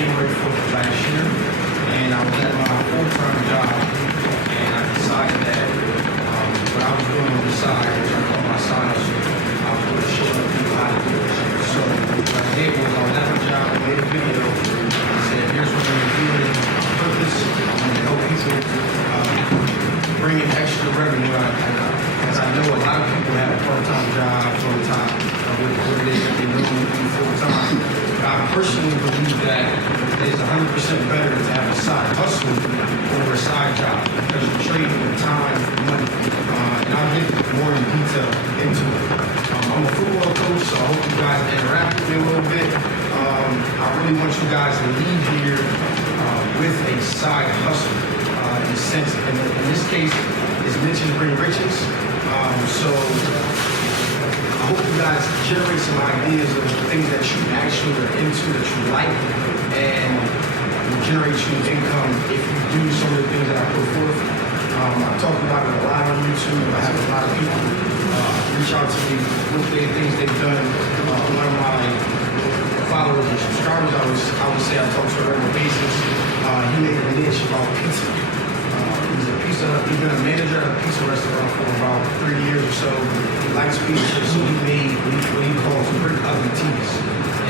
January 4th of last year, and I was at my full-time job, and I decided that what I was doing on the side, which I call my side hustle, I was going to show other people how to do it. So what I did was I was at my job, I made a video, I said, here's what I'm going to do on purpose. I'm going to help people bring in extra revenue out of as I know a lot of people have part-time jobs on top of what it is that they really do full-time. I personally believe that it's 100% better to have a side hustle over a side job because you're trading with time and money. And I'll get more in detail into it. I'm a football coach, so I hope you guys interact with me a little bit. I really want you guys to leave here with a side hustle in a sense. And in this case, it's niches bring riches. So I hope you guys generate some ideas of things that you actually are into, that you like, and generate you income if you do some of the things that I put forth. I talk about it a lot on YouTube. I have a lot of people reach out to me with things they've done. One of my followers and subscribers, I would say I talk to her on a basis. He made a niche about pizza. He's been a manager at a pizza restaurant for about 30 years or so. He likes pizza, so he made what he calls pretty ugly teas.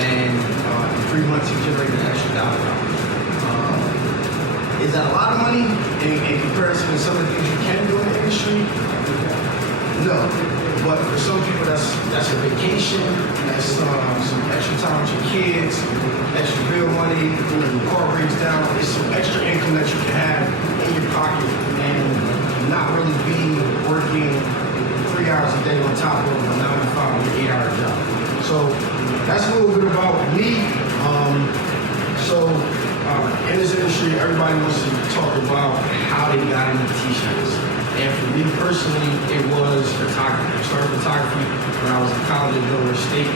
And in 3 months, he generated an extra $1,000. Is that a lot of money in comparison to some of the things you can do in the industry? No. But for some people, that's a vacation, that's some extra time with your kids, extra bill money, when your car breaks down, it's some extra income that you can have in your pocket and not really be working 3 hours a day on top of a 9 to 5 or 8-hour job. So that's a little bit about me. In this industry, everybody wants to talk about how they got into t-shirts. And for me personally, it was photography. I started photography when I was in college at Delaware State.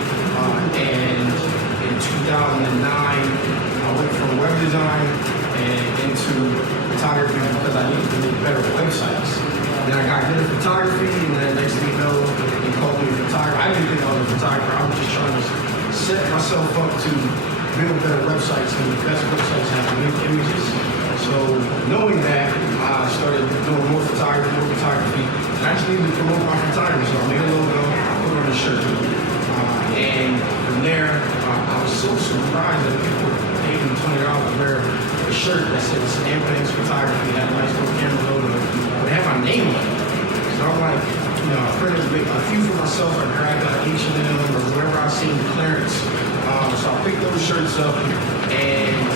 And in 2009, I went from web design and into photography because I needed to make better websites. Then I got good at photography, and then next thing you know, they called me a photographer. I didn't think I was a photographer. I was just trying to set myself up to build better websites, and the best websites have to make images. So knowing that, I started doing more photography. And I actually needed to promote my photography, so I made a logo, I put it on a shirt. And from there, I was so surprised that people paid me $20 to wear a shirt that said Ambulance Photography, had a nice little camera logo, but it had my name on it. So I'm like, I printed a few for myself. I grabbed out H&M or wherever I seen the clearance. So I picked those shirts up, and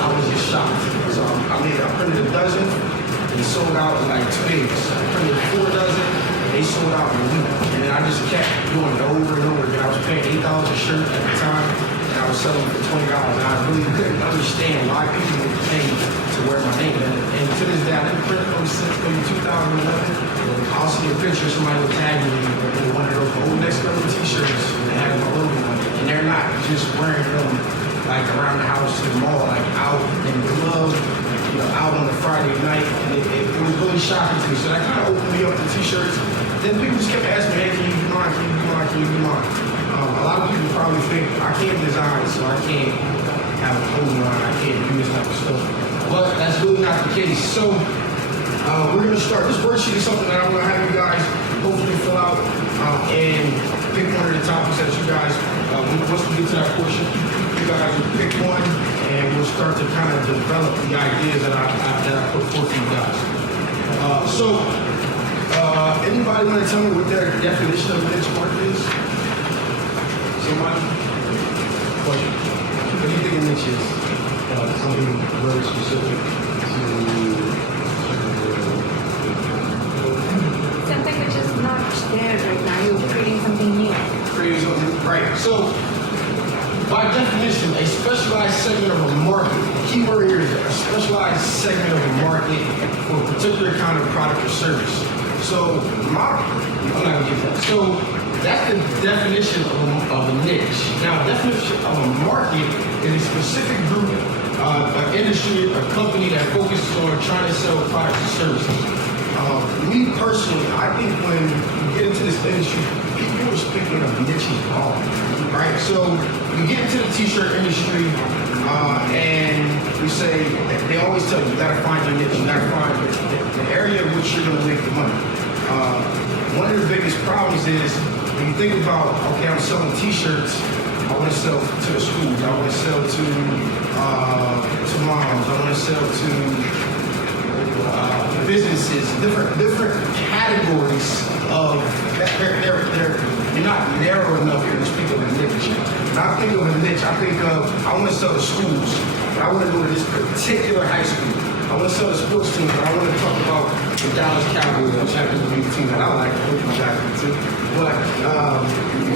I was just shocked. So I printed a dozen, and sold out in like 2 days. I printed 4 dozen, and they sold out in a week. And then I just kept doing it over and over again. I was paying $8 a shirt at the time, and I was selling for $20. And I really couldn't understand why people would pay to wear my name. And to this day, I didn't print those since maybe 2011. I'll see a picture, somebody will tag me in one of those old Next Level t-shirts that have my logo on it. And they're not just wearing them like around the house to the mall, like out in the club, out on a Friday night. And it was really shocking to me. So that kind of opened me up to t-shirts. Then people just kept asking me, hey, can you do mine? Can you do mine? Can you do mine? A lot of people probably think I can't design, so I can't have a clothing line. I can't do this type of stuff. But that's really not the case. So we're going to start. This worksheet is something that I'm going to have you guys hopefully fill out and pick one of the topics that you guys, once we get to that portion, you guys will pick one and we'll start to kind of develop the ideas that I put forth to you guys. Anybody want to tell me what their definition of niche market is? Somebody? Question. What do you think a niche is? Something very specific to something which is not there right now. You're creating something new. Creating something, right. So, by definition, a specialized segment of a market, the key word here is a specialized segment of a market for a particular kind of product or service. So, I'm not going to get that. So, that's the definition of a niche. Now, the definition of a market is a specific group, an industry, a company that focuses on trying to sell products and services. Me personally, I think when you get into this industry, people are speaking of niches wrong, right? So you get into the t-shirt industry, and you say, they always tell you gotta find your niche, you gotta find the area in which you're gonna make the money. One of the biggest problems is when you think about, okay, I'm selling t-shirts, I want to sell to the schools, I want to sell to moms, I want to sell to businesses, different categories of, you're not narrow enough when you speak of a niche. When I think of a niche, I think of, I want to sell to schools, but I want to go to this particular high school. I want to sell to sports teams, but I want to talk about the Dallas Cowboys, which happens to be the team that I like, I hope you guys do too. But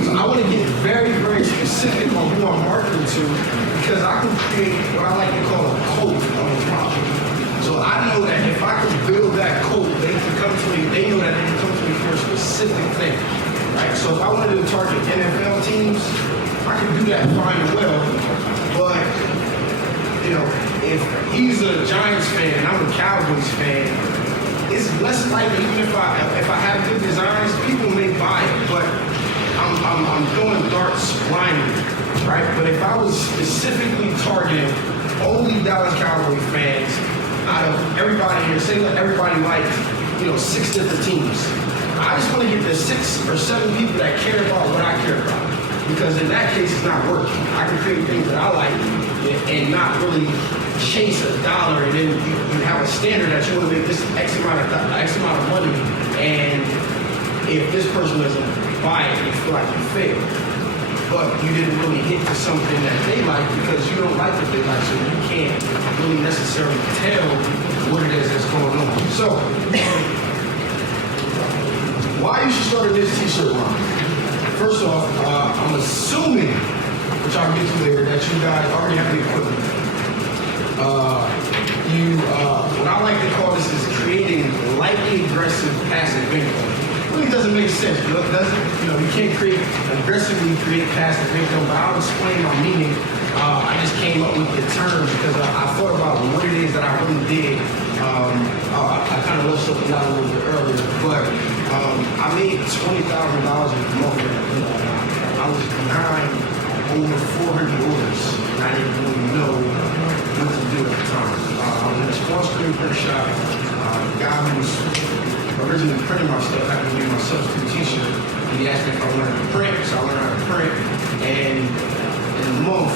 so I want to get very, very specific on who I'm marketing to, because I can create what I like to call a cult of a product. So I know that if I can build that cult, they can come to me, they know that they can come to me for a specific thing, right? So if I wanted to target NFL teams, I can do that fine and well, but, you know, if he's a Giants fan and I'm a Cowboys fan, it's less likely, even if I have good designs, people may buy it, but I'm throwing darts blindly, right? But if I was specifically targeting only Dallas Cowboys fans, out of everybody here, say that everybody likes, 6 different teams. I just want to get the 6 or 7 people that care about what I care about. Because in that case, it's not working. I can create things that I like and not really chase a dollar, and then you have a standard that you want to make this X amount of money, and if this person doesn't buy it, you feel like you failed. But you didn't really hit to something that they like because you don't like what they like, so you can't really necessarily tell what it is that's going on. So, why you should start a niche t-shirt line? First off, I'm assuming, which I'll get to later, that you guys already have the equipment. What I like to call this is creating lightly aggressive passive income. It really doesn't make sense. You can't aggressively create passive income, but I'll explain my meaning. I just came up with the term because I thought about what it is that I really did. I kind of left something out a little bit earlier, but I made $20,000 a month. I was behind over 400 orders, and I didn't really know what to do at the time. I was in a small screen print shop. The guy who was originally printing my stuff happened to be my substitute teacher, and he asked me if I wanted to print, so I learned how to print, and in a month,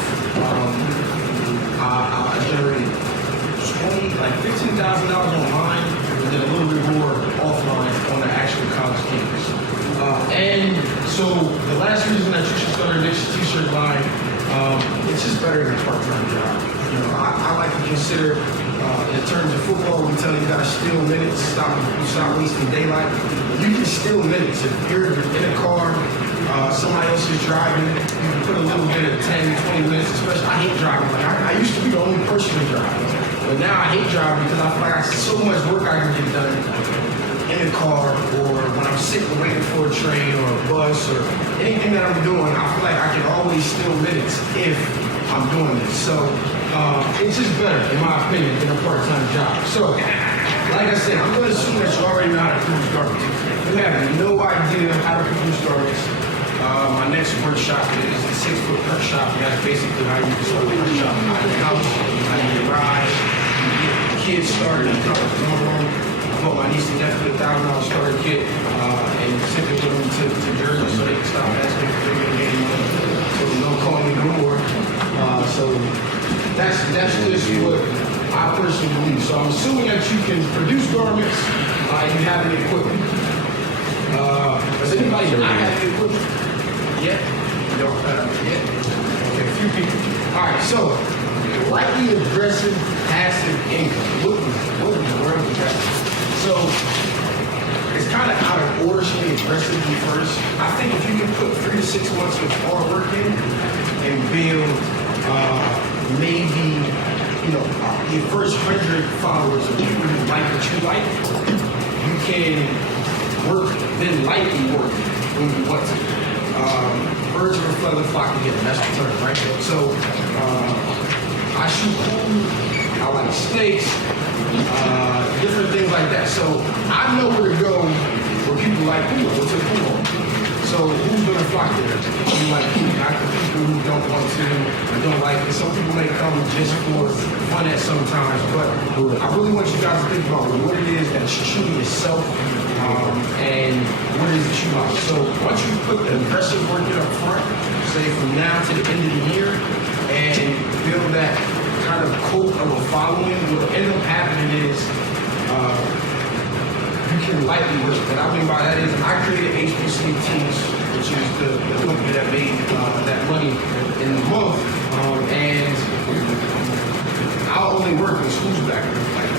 I generated $15,000 online, and then a little bit more offline on the actual college campus. And so the last reason that you should start a niche t-shirt line, it's just better than a part-time job. I like to consider, in terms of football, we tell you you gotta steal minutes, stop wasting daylight. You can steal minutes. If you're in a car, somebody else is driving, you can put a little bit of 10, 20 minutes, especially, I hate driving. I used to be the only person to drive, but now I hate driving because I feel like I have so much work I can get done in the car, or when I'm sitting waiting for a train or a bus or anything that I'm doing. I feel like I can always steal minutes if I'm doing this. So it's just better, in my opinion, than a part-time job. So, like I said, I'm going to assume that you already know how to produce garments. You have no idea how to produce garments. My next workshop is the 6-foot print shop. That's basically how you can start a print shop. How you house, how you garage, you get kids started in the room. I bought my niece and nephew a $1,000 starter kit and sent it with them to Jersey so they can stop asking for bigger game money. So they don't call me no more. So that's just what I personally believe. So I'm assuming that you can produce garments and you have the equipment. Does anybody not have the equipment? Yeah? You don't? Yeah? Okay, a few people. All right, so lightly aggressive passive income. What in the world is that? So it's kind of out of order to be aggressively first. I think if you can put 3 to 6 months of hard work in and build maybe your first 100 followers of people who like what you like, you can work, then lightly work when you want to. Birds of a feather flock together, that's the term, right? So I shoot pool, I like steaks, different things like that. So I know where to go where people like pool, what's a pool? So who's gonna flock there? You like not the people who don't want to or don't like it. Some people may come just for fun at sometimes, but I really want you guys to think about what it is that's truly yourself and what it is that you like. So once you put the aggressive work in up front, say from now to the end of the year, and build that kind of cult of a following, what will end up happening is you can lightly work. What I mean by that is I created HBC Teams, which is the company that made that money in the month, and I'll only work when school's back, like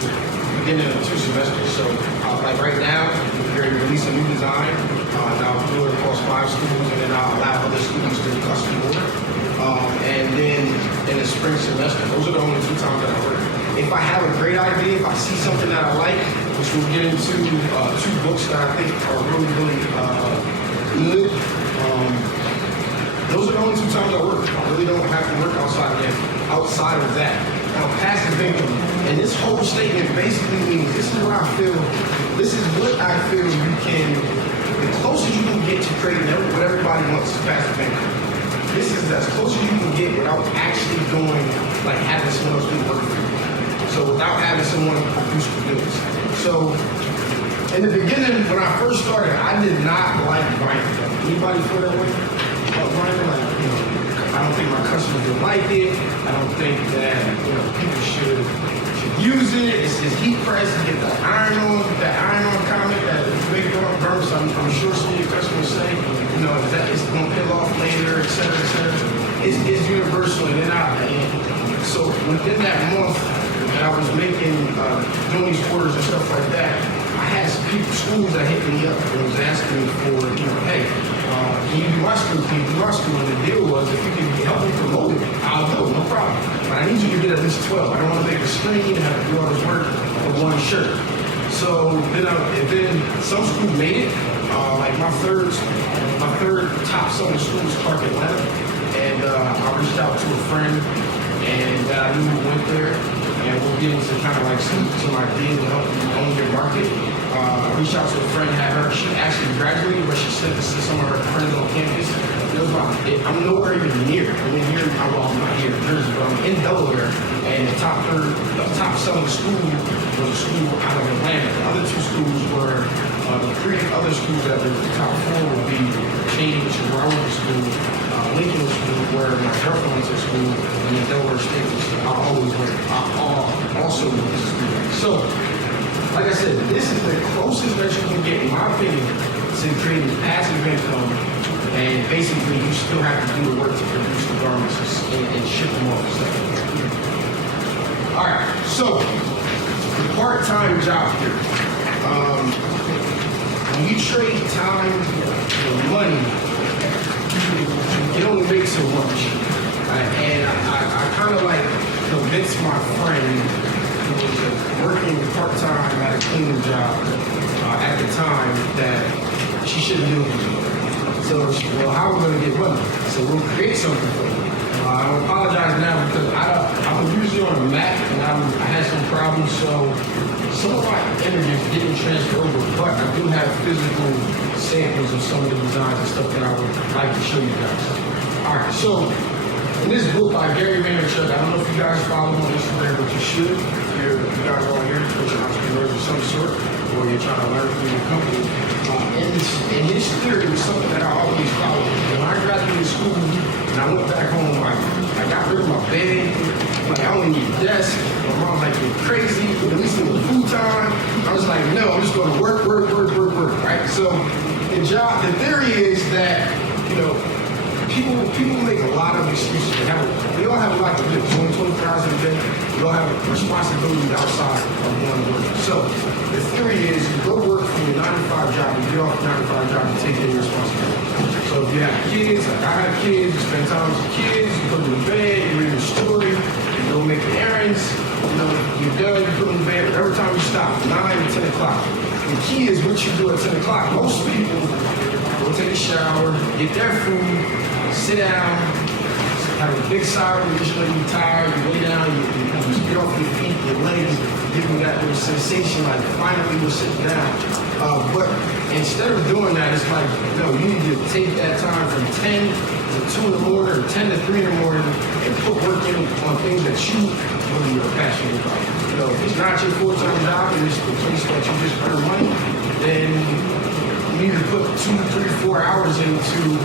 beginning of 2 semesters. So like right now, we're going to release a new design, and I'll do it across 5 schools, and then I'll allow other students to custom order. And then in the spring semester, those are the only 2 times that I work. If I have a great idea, if I see something that I like, which we'll get into 2 books that I think are really, really good. Those are the only 2 times I work. I really don't have to work outside of that. Now, passive income. And this whole statement basically means this is what I feel you can, the closer you can get to creating what everybody wants is passive income. This is as close as you can get without actually doing, like having someone else do work for you. So without having someone produce the goods. So in the beginning, when I first started, I did not like grinding. Anybody feel that way? Grinding, like, I don't think my customers will like it. I don't think that people should use it. It's this heat press to get the iron on comment that make it on burn. So I'm sure some of your customers say, that it's gonna peel off later, et cetera, et cetera. It's universal and so within that month that I was making doing these orders and stuff like that, I had some schools that hit me up and was asking me for, hey, can you do my school? Can you do my school? And the deal was, if you can help me promote it, I'll do it, no problem. But I need you to get at least 12. I don't want to make a screen and have to do all this work for 1 shirt. So then some school made it. Like my third top selling school was Clark Atlanta. And I reached out to a friend and I knew who went there. And we'll get into kind of like some ideas to help you own your market. I reached out to a friend, she actually graduated, but she sent this to some of her friends on campus. I'm nowhere even near. I'm not here in Jersey, but I'm in Delaware, and the top selling school was a school out of Atlanta. The other 2 schools were the 3 other schools that were the top 4 would be Cambridge, where I went to school, Lincoln School, where my girlfriend went to school, and then Delaware State, which I also went to school. So, like I said, this is the closest that you can get, in my opinion, to creating passive income, and basically you still have to do the work to produce the garments and ship them off and stuff. All right, so the part-time job here. When you trade time for money, you can only make so much. And I kind of like convinced my friend who was working part-time at a cleaning job at the time that she shouldn't do it. So, how are we going to get money? So we'll create something for you. I apologize now because I'm usually on a Mac and I had some problems, so some of my images didn't transfer over, but I do have physical samples of some of the designs and stuff that I would like to show you guys. All right, so in this book by Gary Vaynerchuk, I don't know if you guys follow him on Instagram, but you should. If you guys are all here because you're entrepreneurs of some sort, or you're trying to learn from your company. And his theory was something that I always followed. When I graduated school and I went back home, I got rid of my bed. Like, I only need a desk. My mom like, you're crazy. At least it was food time. I was like, no, I'm just going to work, right? So the theory is that, people make a lot of excuses. They all have a lot to do. 24 hours a day. We all have responsibilities outside of going to work. So the theory is you go work from your 9-to-5 job, you get off the 9-to-5 job and take care of your responsibilities. So if you have kids, like I have kids, you spend time with your kids, you go to the bed, you read a story, you go make errands, you're done, you put them in bed, every time you stop, 9 to 10 o'clock. The key is what you do at 10 o'clock. Most people go take a shower, get their food, sit down, have a big sigh when you just when you're tired, you lay down, you get off your feet, your legs, give you that little sensation like finally you're sitting down. But instead of doing that, it's like, no, you need to take that time from 10 to 2 in the morning or 10 to 3 in the morning and put work in on things that you really are passionate about. You know, if it's not your full-time job and it's the place that you just earn money, then you need to put 2, 3, 4 hours into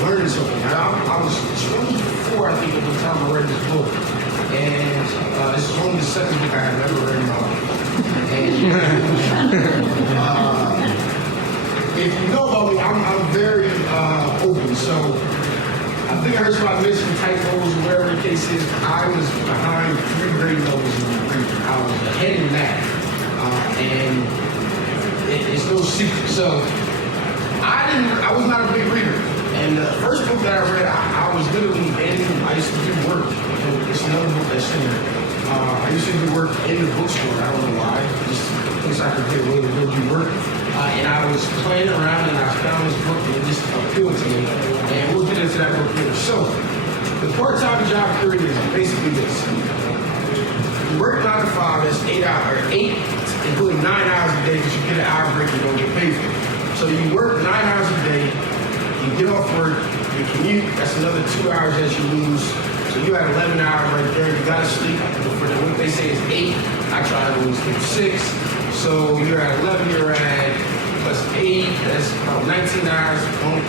learning something. Now, I was 24, I think, at the time I read this book. And this is only the second book I have ever read in my life. And if you know about me, I'm very open. So I think I heard about missing typos or whatever the case is. I was behind 3 grade levels in reading. I was ahead in math. And it's no secret. So I was not a big reader. And the first book that I read, I was literally I used to do work. It's another book that's in there. I used to do work in the bookstore. I don't know why. Just a place I could get away to go do work. And I was playing around and I found this book and it just appealed to me. And we'll get into that book later. So, the part-time job period is basically this. You work 9 to 5, that's 8 hours, 8, including 9 hours a day because you get an hour break and don't get paid for it. So you work 9 hours a day, you get off work, you commute, that's another 2 hours that you lose. So you had 11 hours right there, you gotta sleep. For the week they say is 8, I try to lose 6. So you're at 11, you're at plus 8, that's about 19 hours. I'm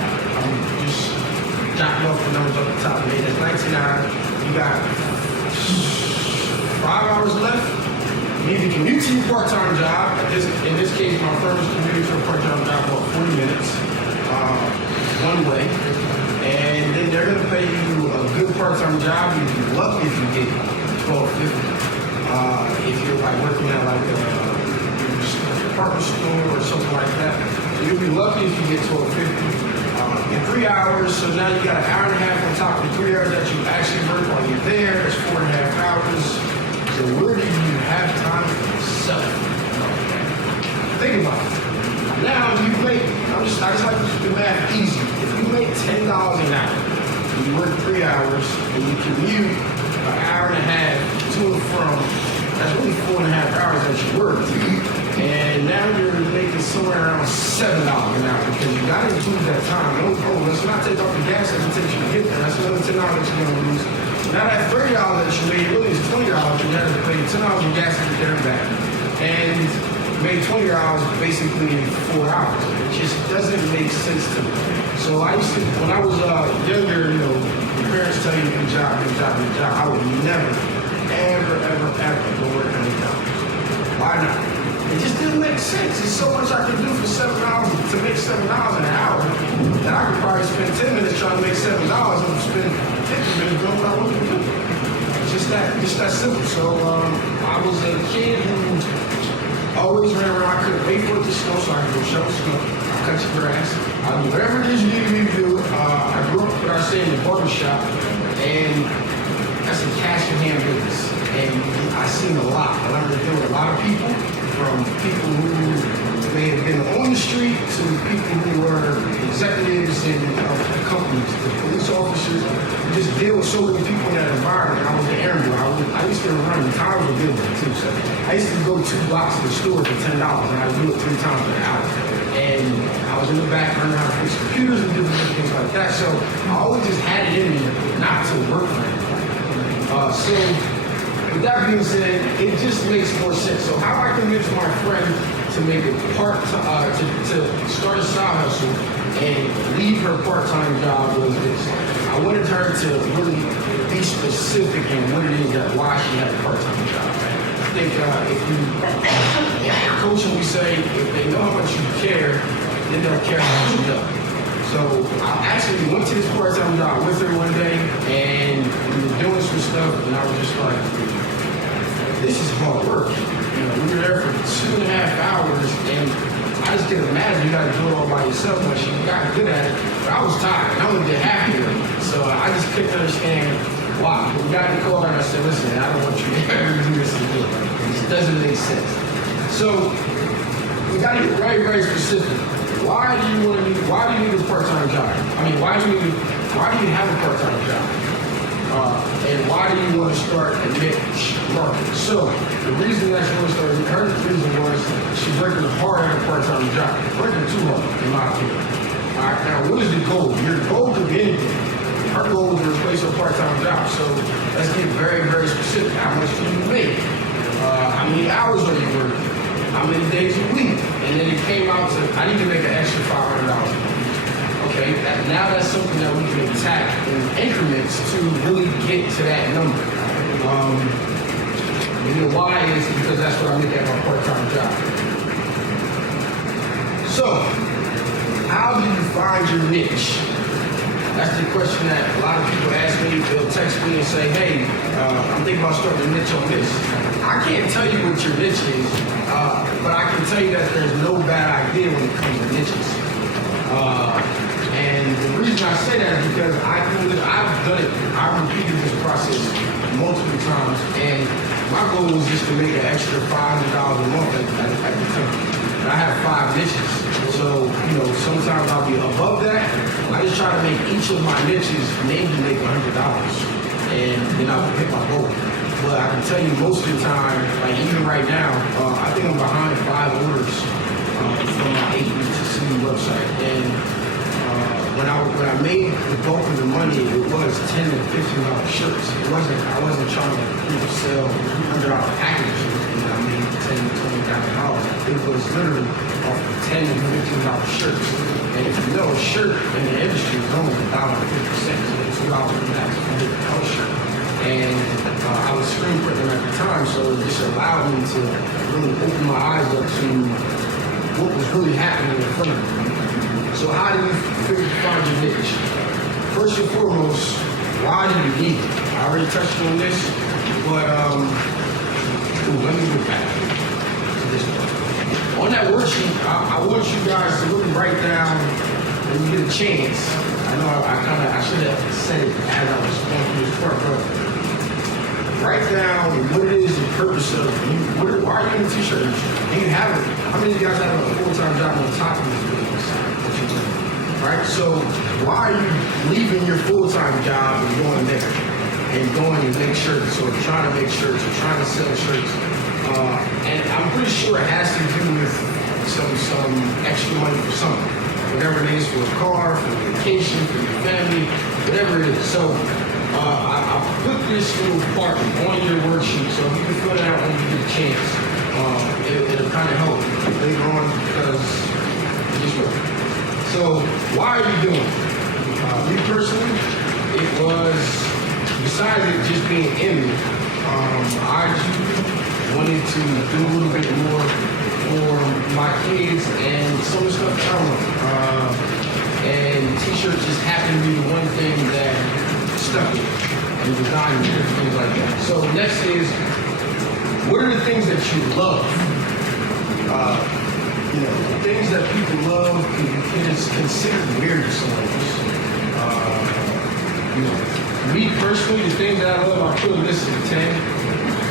just jotting off the numbers off the top of it. That's 19 hours. You got 5 hours left. You need to commute to your part-time job. In this case, my firm is commuting to a part-time job for 40 minutes, one way. And then they're going to pay you a good part-time job. You'd be lucky if you get $12.50. If you're like working at like a department store or something like that, you'll be lucky if you get $12.50. In 3 hours, so now you got an hour and a half on top of the 3 hours that you actually work while you're there. That's 4.5 hours. So where do you have time for yourself? Think about it. Now you make, I just like to keep the math easy. If you make $10 an hour, and you work 3 hours, and you commute an hour and a half to and from, that's really 4.5 hours that you work. And now you're making somewhere around $7 an hour because you gotta include that time. Let's not take off the gas that it takes you to get there. That's another $10 that you're gonna lose. Now that $30 that you made really is $20. You had to pay $10 in gas to get there and back. And you made $20 basically in 4 hours. It just doesn't make sense to me. So I used to, when I was younger, you know, your parents tell you good job, good job, good job. I would never, ever go work at a job. Why not? It just didn't make sense. There's so much I could do for $7 to make $7 an hour that I could probably spend 10 minutes trying to make $7 and spend 50 minutes doing what I want to do. It's just that simple. So I was a kid who always ran around. I couldn't wait for it to snow so I could go shovel snow. I cut your grass. I do whatever it is you need me to do. I grew up, what I say, in the barber shop, and that's a cash in hand business. And I've seen a lot. I learned to deal with a lot of people. From people who may have been on the street to people who were executives in companies, the police officers. You just deal with so many people in that environment. I was an errand boy. I used to run the tires were good too. So I used to go 2 blocks to the store for $10 and I would do it 3 times an hour. And I was in the back learning how to fix computers and different things like that. So I always just had it in me not to work for anybody. So with that being said, it just makes more sense. So how I convince my friend to make a to start a side hustle and leave her part-time job was this. I wanted her to really be specific in what it is that why she had a part-time job. I think if you coaching, we say if they know how much you care, then they'll care how much you know. So I actually went to this part-time job with her one day, and we were doing some stuff, and I was just like, this is hard work. You know, we were there for 2.5 hours, and I just can't imagine you got to do it all by yourself once you got good at it. But I was tired. I only did half of it. So I just couldn't understand why. But we got in the car, and I said, listen, I don't want you to ever do this again. It just doesn't make sense. So we got to get very, very specific. Why do you need a part-time job? I mean, why do you need why do you have a part-time job? And why do you want to start a niche market? So the reason that she wanted to start, her reason was she's working hard at a part-time job. Working too hard, in my opinion. All right, now what is the goal? Your goal could be anything. Her goal is to replace her part-time job. So let's get very, very specific. How much do you make? How many hours are you working? How many days a week? And then it came out to, I need to make an extra $500. Okay, now that's something that we can attack in increments to really get to that number. And the why is because that's what I make at my part-time job. So, how do you find your niche? That's the question that a lot of people ask me. They'll text me and say, hey, I'm thinking about starting a niche on this. I can't tell you what your niche is, but I can tell you that there's no bad idea when it comes to niches. And the reason I say that is because I've done it. I've repeated this process multiple times, and my goal was just to make an extra $500 a month at the time. And I have 5 niches, so sometimes I'll be above that. I just try to make each of my niches maybe make $100, and then I'll hit my goal. But I can tell you most of the time, like even right now, I think I'm behind 5 orders from my HBCC website, and when I made the bulk of the money, it was $10 to $15 shirts. I wasn't trying to sell $100 packages and I made $10 to $20,000. It was literally off $10 to $15 shirts. And if you know, a shirt in the industry is only $1.50, so $2 max for a shirt. And I was screen printing at the time, so it just allowed me to really open my eyes up to what was really happening in front of me. So how do you find your niche? First and foremost, why do you need it? I already touched on this, but let me go back to this one. On that worksheet, I want you guys to really write down when you get a chance. I know I should have said it as I was going through this part, but write down what it is, the purpose of you. Why are you in the t-shirt industry? And you have it. How many of you guys have a full-time job on top of this business? Right? So why are you leaving your full-time job and going there and going and make shirts or trying to make shirts or trying to sell shirts? And I'm pretty sure it has to do with some extra money for something. Whatever it is, for a car, for a vacation, for your family, whatever it is. So I put this little part on your worksheet, so if you can fill it out when you get a chance, it'll kind of help later on because it just works. So why are you doing it? Me personally, it was, besides it just being in me, I just wanted to do a little bit more for my kids and some of the stuff that I want. And t-shirts just happened to be the one thing that stuck with me, and design and different things like that. So next is, what are the things that you love? The things that people love is considered weird to some of us. Me personally, the things that I love, I put a list of 10.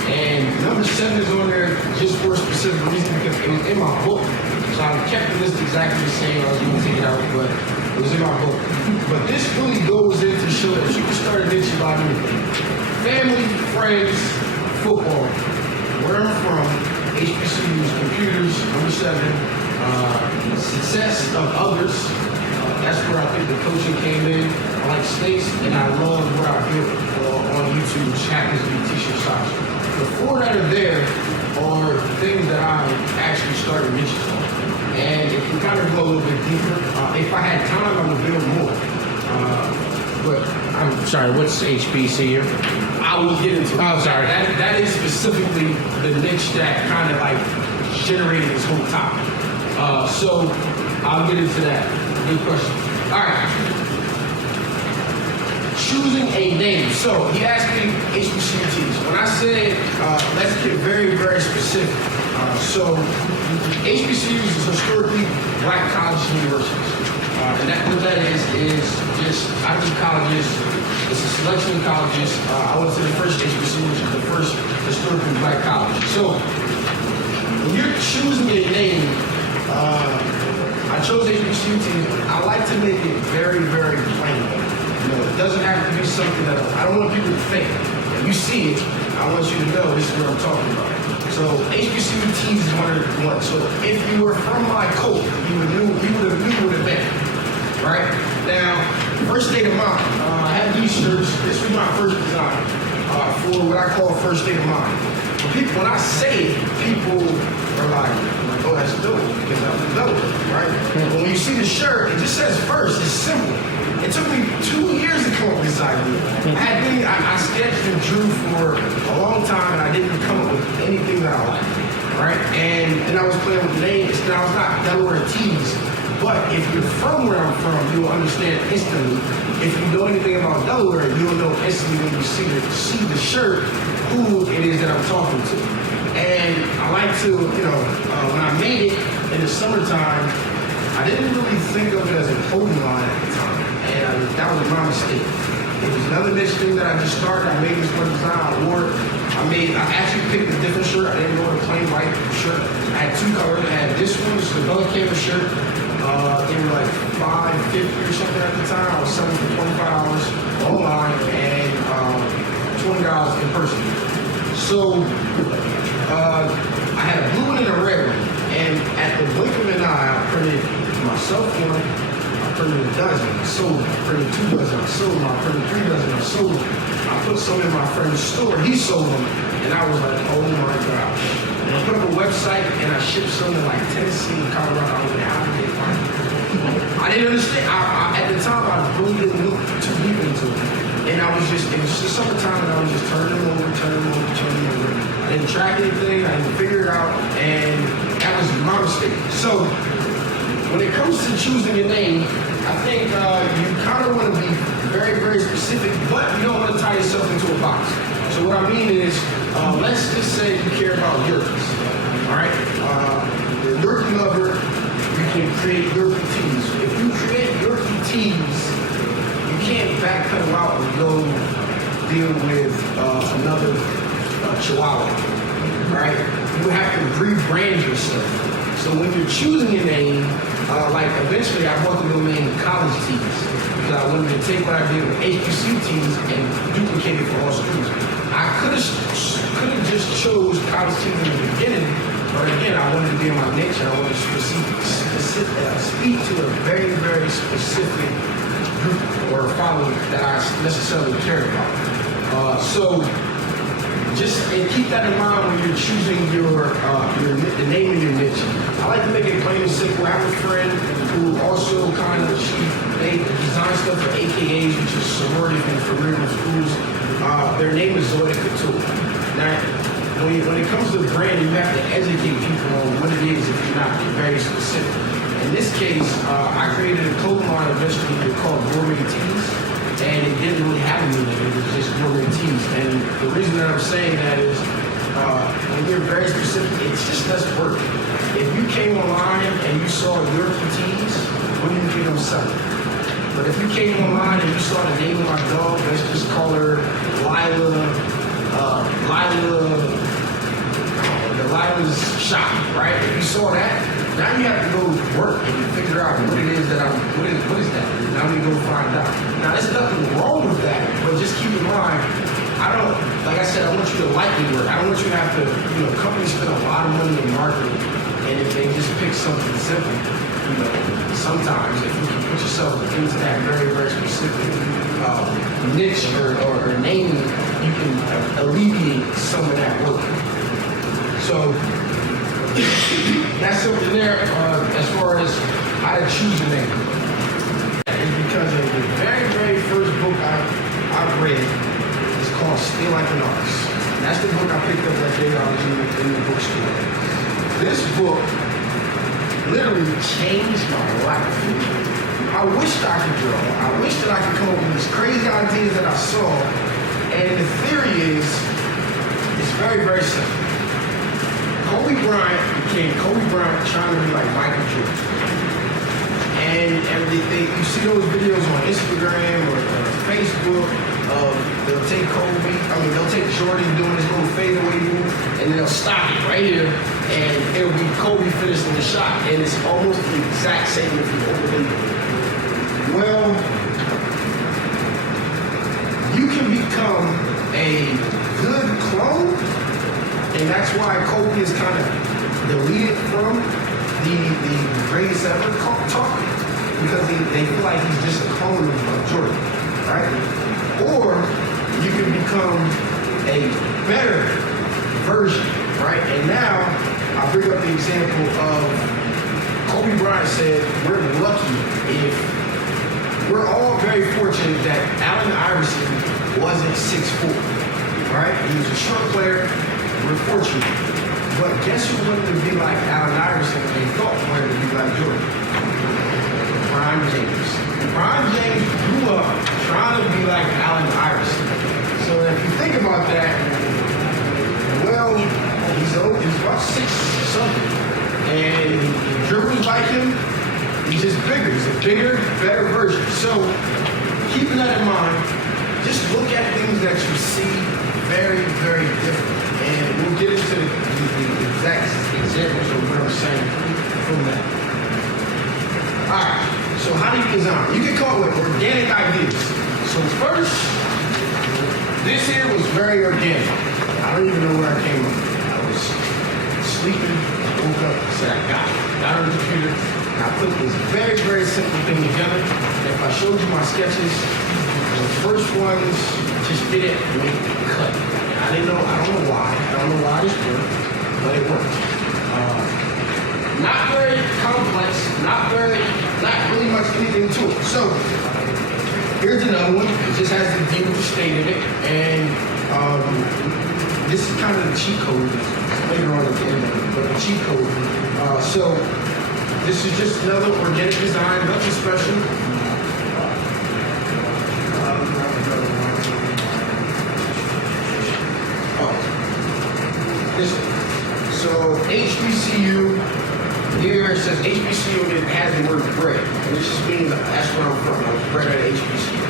And number 7 is on there just for a specific reason because it was in my book. So I kept the list exactly the same. I was going to take it out, but it was in my book. But this really goes in to show that you can start a niche about anything. Family, friends, football. Where I'm from, HBCUs, computers, number 7. Success of others. That's where I think the coaching came in. I like steaks, and I love what I built on YouTube, which happens to be t-shirt shops. The 4 that are there are things that I actually started niches on. And if we kind of go a little bit deeper, if I had time, I would build more. But I'm sorry, what's HBCU? I will get into it. Oh, sorry. That is specifically the niche that kind of like generated this whole topic. So I'll get into that. Good question. All right. Choosing a name. So he asked me HBCUs. When I said, let's get very, very specific. So HBCUs is historically black colleges and universities. And what that is just Ivy colleges. It's a selection of colleges. I went to the first HBCU, which is the first historically black college. So when you're choosing a name, I chose HBCU. I like to make it very, very plain. You know, it doesn't have to be something that I don't want people to think. If you see it, I want you to know this is what I'm talking about. So HBCU tees is one of the ones. So if you were from my coat, you would have been. Right? Now, first state of mind. I have these shirts. This was my first design for what I call first state of mind. When I say it, people are like, oh, that's dope, because I was dope, right? But when you see the shirt, it just says first, it's simple. It took me 2 years to come up with this idea. I sketched and drew for a long time, and I didn't come up with anything that I liked, right? And then I was playing with names, and I was not Delaware tees. But if you're from where I'm from, you'll understand instantly. If you know anything about Delaware, you'll know instantly when you see the shirt who it is that I'm talking to. And I like to, when I made it in the summertime, I didn't really think of it as a clothing line at the time. And that was my mistake. It was another niche thing that I just started. I made this one design, I wore it. I actually picked a different shirt. I didn't go with a plain white shirt. I had two colors. I had this one, which is a Bella Canvas shirt. They were like $5.50 or something at the time. I was selling for $25 online and $20 in person. So I had a blue one and a red one. And at the blink of an eye, I printed myself one. I printed a dozen. I sold them. I printed 2 dozen. I sold them. I printed 3 dozen. I sold them. I put some in my friend's store. He sold them. And I was like, oh my gosh. And I put up a website and I shipped some to like Tennessee and Colorado. I was like, how did they find it? I didn't understand. At the time, I really didn't look too deep into it. And it was just summertime and I was just turning them over. I didn't track anything. I didn't figure it out. And that was my mistake. So when it comes to choosing your name, I think you kind of want to be very, very specific, but you don't want to tie yourself into a box. So what I mean is, let's just say you care about Yerkes, all right? You're a Yerke lover, you can create Yerke tees. If you create Yerke tees, you can't backpedal out and go deal with another Chihuahua, right? You have to rebrand yourself. So when you're choosing your name, like eventually I bought the domain College Tees because I wanted to take what I did with HBCU tees and duplicate it for all schools. I could have just chose College Tees in the beginning, but again, I wanted to be in my niche and I wanted to speak to a very, very specific group or following that I necessarily care about. So just keep that in mind when you're choosing the name of your niche. I like to make it plain and simple. I have a friend who also they design stuff for AKAs, which is sororities and fraternal schools. Their name is Zoe Couture. Now, when it comes to branding, you have to educate people on what it is if you're not very specific. In this case, I created a clothing line eventually called Gourmet Tees. And it didn't really have a meaning, it was just gourmet tees. And the reason that I'm saying that is, when you're very specific, it's just less work. If you came online and you saw Yerke tees, what do you think I'm selling? But if you came online and you saw the name of my dog, let's just call her Lila's shop, right? If you saw that, now you have to go work and figure out what it is that what is that? Now we go find out. Now there's nothing wrong with that, but just keep in mind, like I said, I want you to like your work. I don't want you to have to, companies spend a lot of money in marketing, and if they just pick something simple, sometimes if you can put yourself into that very, very specific niche or name, you can alleviate some of that work. So that's something there as far as how to choose a name. It's because of the very, very first book I've read. It's called Still Like an Artist. That's the book I picked up that day I was in the bookstore. This book literally changed my life. I wished I could draw. I wish that I could come up with these crazy ideas that I saw. And the theory is, it's very, very simple. Kobe Bryant became Kobe Bryant trying to be like Michael Jordan. And you see those videos on Instagram or Facebook of they'll take Jordan doing his little fadeaway move and they'll stop it right here and it'll be Kobe finishing the shot. And it's almost the exact same if you overlay it. Well, become a good clone, and that's why Kobe is kind of deleted from the greatest ever talk, because they feel like he's just a clone of Jordan, right? Or you can become a better version, right? And now I bring up the example of Kobe Bryant said, we're lucky if we're all very fortunate that Allen Iverson wasn't 6'4", right? He was a short player. We're fortunate. But guess who wanted to be like Allen Iverson and thought wanted to be like Jordan? LeBron James. LeBron James grew up trying to be like Allen Iverson. So if you think about that, well, he's about 6 something. And he dribbles like him, he's just bigger. He's a bigger, better version. So keeping that in mind, just look at things that you see very, very different. And we'll get into the exact examples of what I'm saying from that. All right, so how do you design? You can come up with organic ideas. So first, this here was very organic. I don't even know where I came up. I was sleeping, I woke up, said I got on the computer, and I put this very, very simple thing together. And if I showed you my sketches, the first ones just didn't make the cut. I don't know why this worked, but it worked. Not very complex, not really much anything to it. So here's another one. It just has the deal with the state in it, and this is kind of the cheat code. Later on at the end of it, but the cheat code. So this is just another organic design, nothing special. This one. So HBCU, here it says HBCU, and it has the word bread, which just means that's where I'm from. I was bred at HBCU.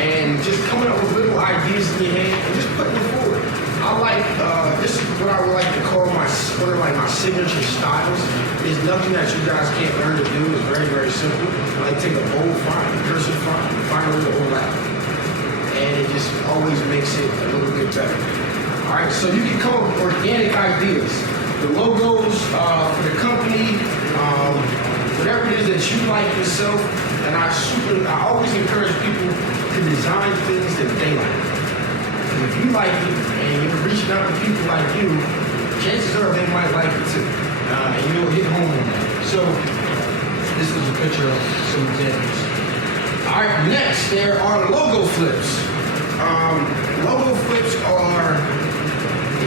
And just coming up with little ideas in your head and just putting them forward. I like, this is what I would like to call my signature styles. It's nothing that you guys can't learn to do. It's very, very simple. I like to take a bold font, a cursive font, find a little overlap. And it just always makes it a little bit better. All right, so you can come up with organic ideas. The logos for the company, whatever it is that you like yourself. And I always encourage people to design things that they like. And if you like it and you're reaching out to people like you, chances are they might like it too. And you'll hit home on that. So this is a picture of some examples. All right, next there are logo flips. Logo flips are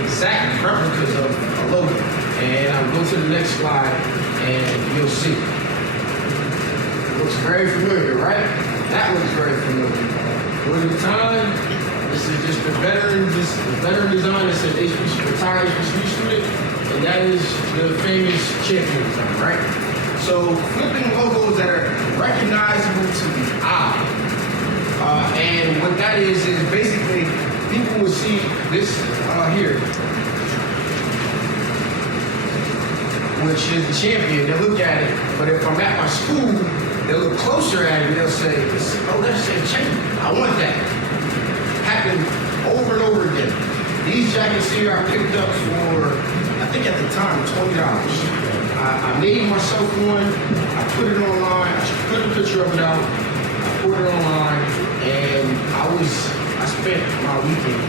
exact replicas of a logo. And I'll go to the next slide and you'll see. Looks very familiar, right? That looks very familiar. One at a time, this is just the veteran design that says HBCU, retired HBCU student, and that is the famous champion design, right? So flipping logos that are recognizable to the eye. And what that is basically people will see this here, which is the champion. They'll look at it, but if I'm at my school, they'll look closer at it and they'll say, oh, that's a champion. I want that. Happened over and over again. These jackets here I picked up for, I think at the time, $20. I made myself one. I put it online. I put a picture of it out. I put it online, and I spent my weekend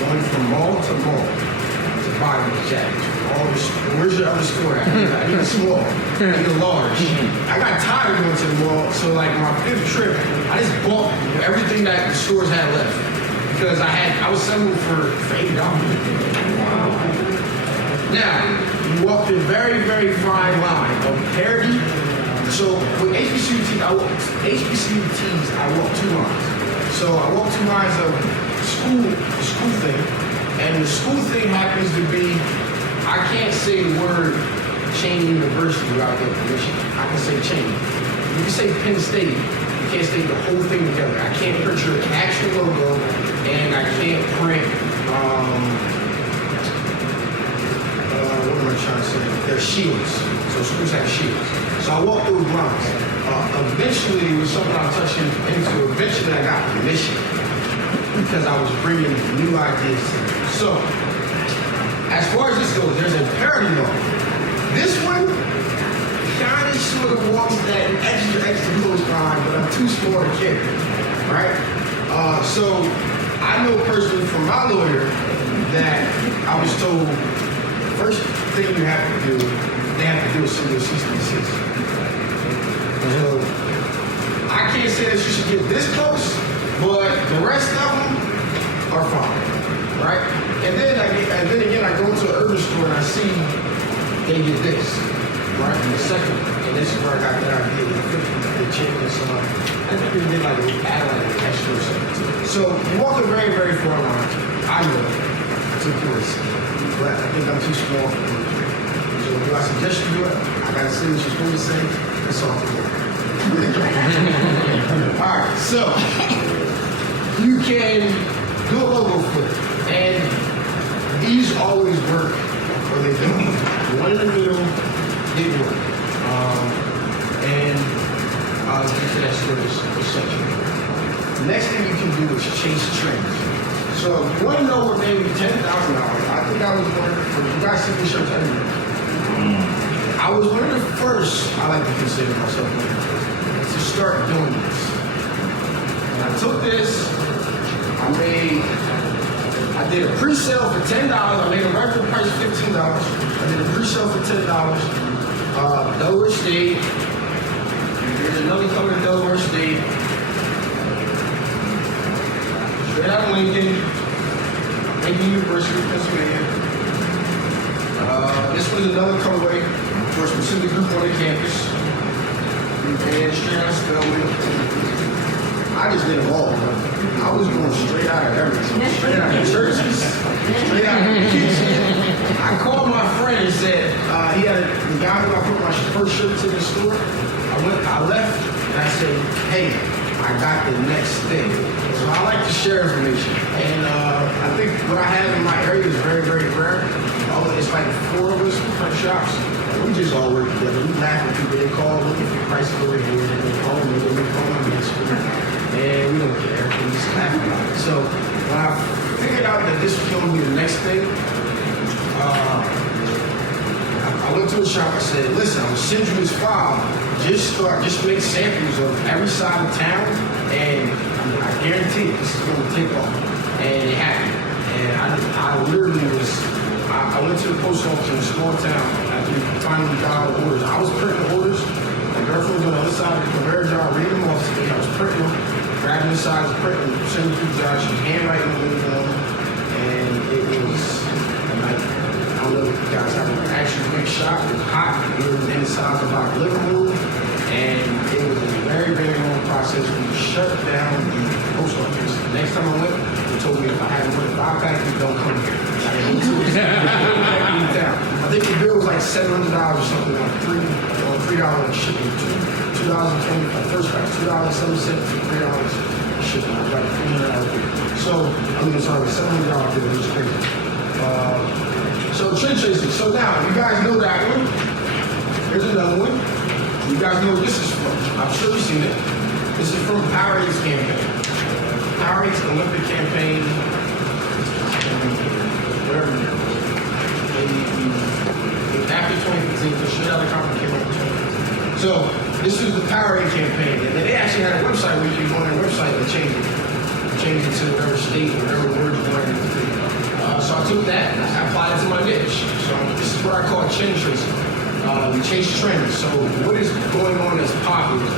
going from mall to mall to buy these jackets. Where's your other store at? I need a small. I need a large. I got tired of going to the mall, so like my 5th trip, I just bought everything that the stores had left because I was selling for $8. Wow. Now, you walk the very, very fine line of parity. So with HBCU tees, I walk 2 lines. So I walk 2 lines of the school thing, and the school thing happens to be, I can't say the word Chain University without their permission. I can say Chain. You can say Penn State. You can't say the whole thing together. I can't print your actual logo, and I can't print, what am I trying to say? They're shields. So schools have shields. So I walk those lines. Eventually, it was something I was touching into. Eventually, I got permission. because I was bringing new ideas to them. So, as far as this goes, there's a parody law. This one kind of sort of walks that extra close behind, but I'm too small to care, right? So I know personally from my lawyer that I was told the first thing they have to do is send you a cease and desist. So I can't say that you should get this close, but the rest of them are fine, right? And then again, I go to an urban store and I see they did this, right? And the second, and this is where I got that idea, the chicken and so on. I think they did like an extra or something. So you walk a very, very far line. I know it's a tourist, but I think I'm too small for it. So do I suggest you do it? I gotta say what you're supposed to say. That's all. All right, so you can do a logo flip, and these always work, or they don't. One in the middle didn't work, and I'll get to that story section. The next thing you can do is chase trends. So if you want to know what made me $10,000, I think I was one of the first. You guys see these shirts everywhere. I was one of the first, I like to consider myself one of the first, to start doing this. And I took this, I did a pre-sale for $10. I made a regular price of $15. I did a pre-sale for $10. Delaware State. There's another color in Delaware State. Straight out of Lincoln University of Pennsylvania. This was another colorway for a specific group on the campus. And straight out of Spellman. I just did them all. I was going straight out of everything. Straight out of churches. Straight out of the kitchen. I called my friend and said, he had the guy who I put my first shirt to the store. I left and I said, hey, I got the next thing. So I like to share information. And I think what I have in my area is very, very rare. It's like 4 of us from different shops. We just all work together. We laugh at people. They call looking for prices over here. And they call me. They call me next week. And we don't care. We just laugh about it. So when I figured out that this was going to be the next thing, I went to a shop. I said, listen, I'm going to send you this file. Just make samples of every side of town, and I guarantee it, this is going to take off. And it happened. And I literally was, I went to the post office in a small town after finally got all the orders. I was printing orders. My girlfriend was on the other side of the conveyor jar, reading them off to me. I was printing them, grabbing the sides, printing them, sending them to the jar. She was handwriting them, and it was, like, I don't know if you guys have an actual big shop. It was hot. It was in the size of our living room. And it was a very, very long process. We shut down the post office. The next time I went, they told me if I hadn't won a 5-pack, you don't come here. I didn't go to it. I think the bill was like $700 or something, like $3 in shipping. $2.20 first pack, $2.07 $3 shipping. It was like $300. So, sorry, $700 bill, which is crazy. So trend chasing. So now, you guys know that one. Here's another one. You guys know what this is from. I'm sure you've seen it. This is from Powerade's campaign. Powerade's Olympic campaign. Whatever year. After 2015, the straight out of the conference came out in 2015. So this was the Powerade campaign. And they actually had a website where you could go on their website and change it. Change it to whatever state, whatever word you wanted it to be. So I took that and I applied it to my niche. So this is what I call trend tracing. We chase trends. So what is going on that's popular?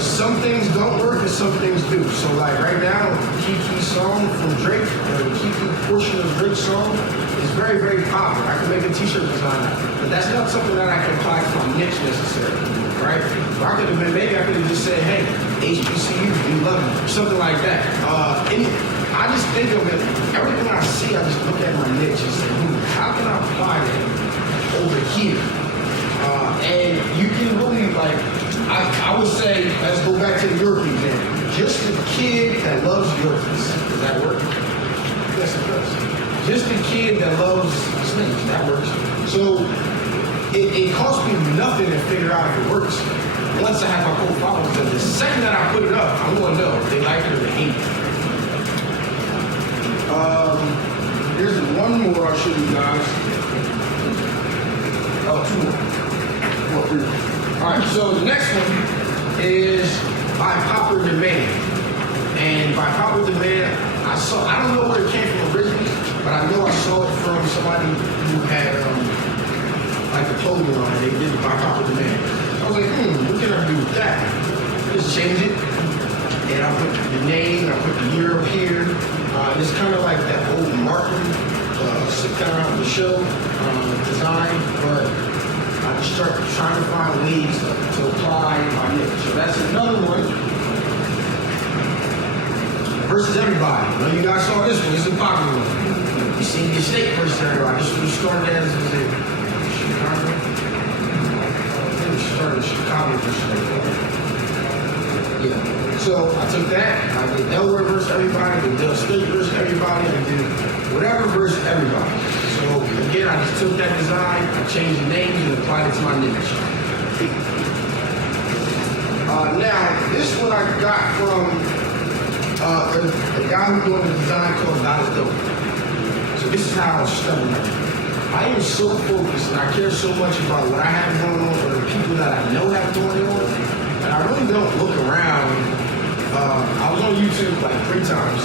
Some things don't work and some things do. So like right now, Kiki's song from Drake, or the Kiki portion of Drake's song is very, very popular. I can make a t-shirt design out, but that's not something that I can apply to my niche necessarily, right? So I could have been, maybe I could have just said, hey, HBCU, we love you, something like that. I just think of it, everything I see, I just look at my niche and say, how can I apply that over here? And you can really, like, I would say, let's go back to the Yorkie example. Just the kid that loves Yorkies. Does that work? Yes, it does. Just the kid that loves snakes. That works. So it costs me nothing to figure out if it works. once I have my core followers, because the second that I put it up, I'm going to know if they like it or they hate it. Here's one more I'll show you guys. Oh, two more. Well, three more. All right, so the next one is by popular demand. And by popular demand, I don't know where it came from originally, but I know I saw it from somebody who had like a clothing line. They did it by popular demand. I was like, what can I do with that? Just change it. And I put the name, I put the year up here. It's kind of like that old Martin sitcom, the show design, but I just start trying to find ways to apply my niche. So that's another one. Versus everybody. I know you guys saw this one. This is a popular one. You see the state versus everybody. This was started as Chicago. I think it started Chicago versus everybody. Yeah. So I took that, I did Delaware versus everybody, I did Del State versus everybody, I did whatever versus everybody. So again, I just took that design, I changed the names and applied it to my niche. Now, this one I got from a guy who's doing a design called Dotted Dope. So this is how I was studying it. I am so focused and I care so much about what I have going on for the people that I know have going on, and I really don't look around. I was on YouTube like 3 times,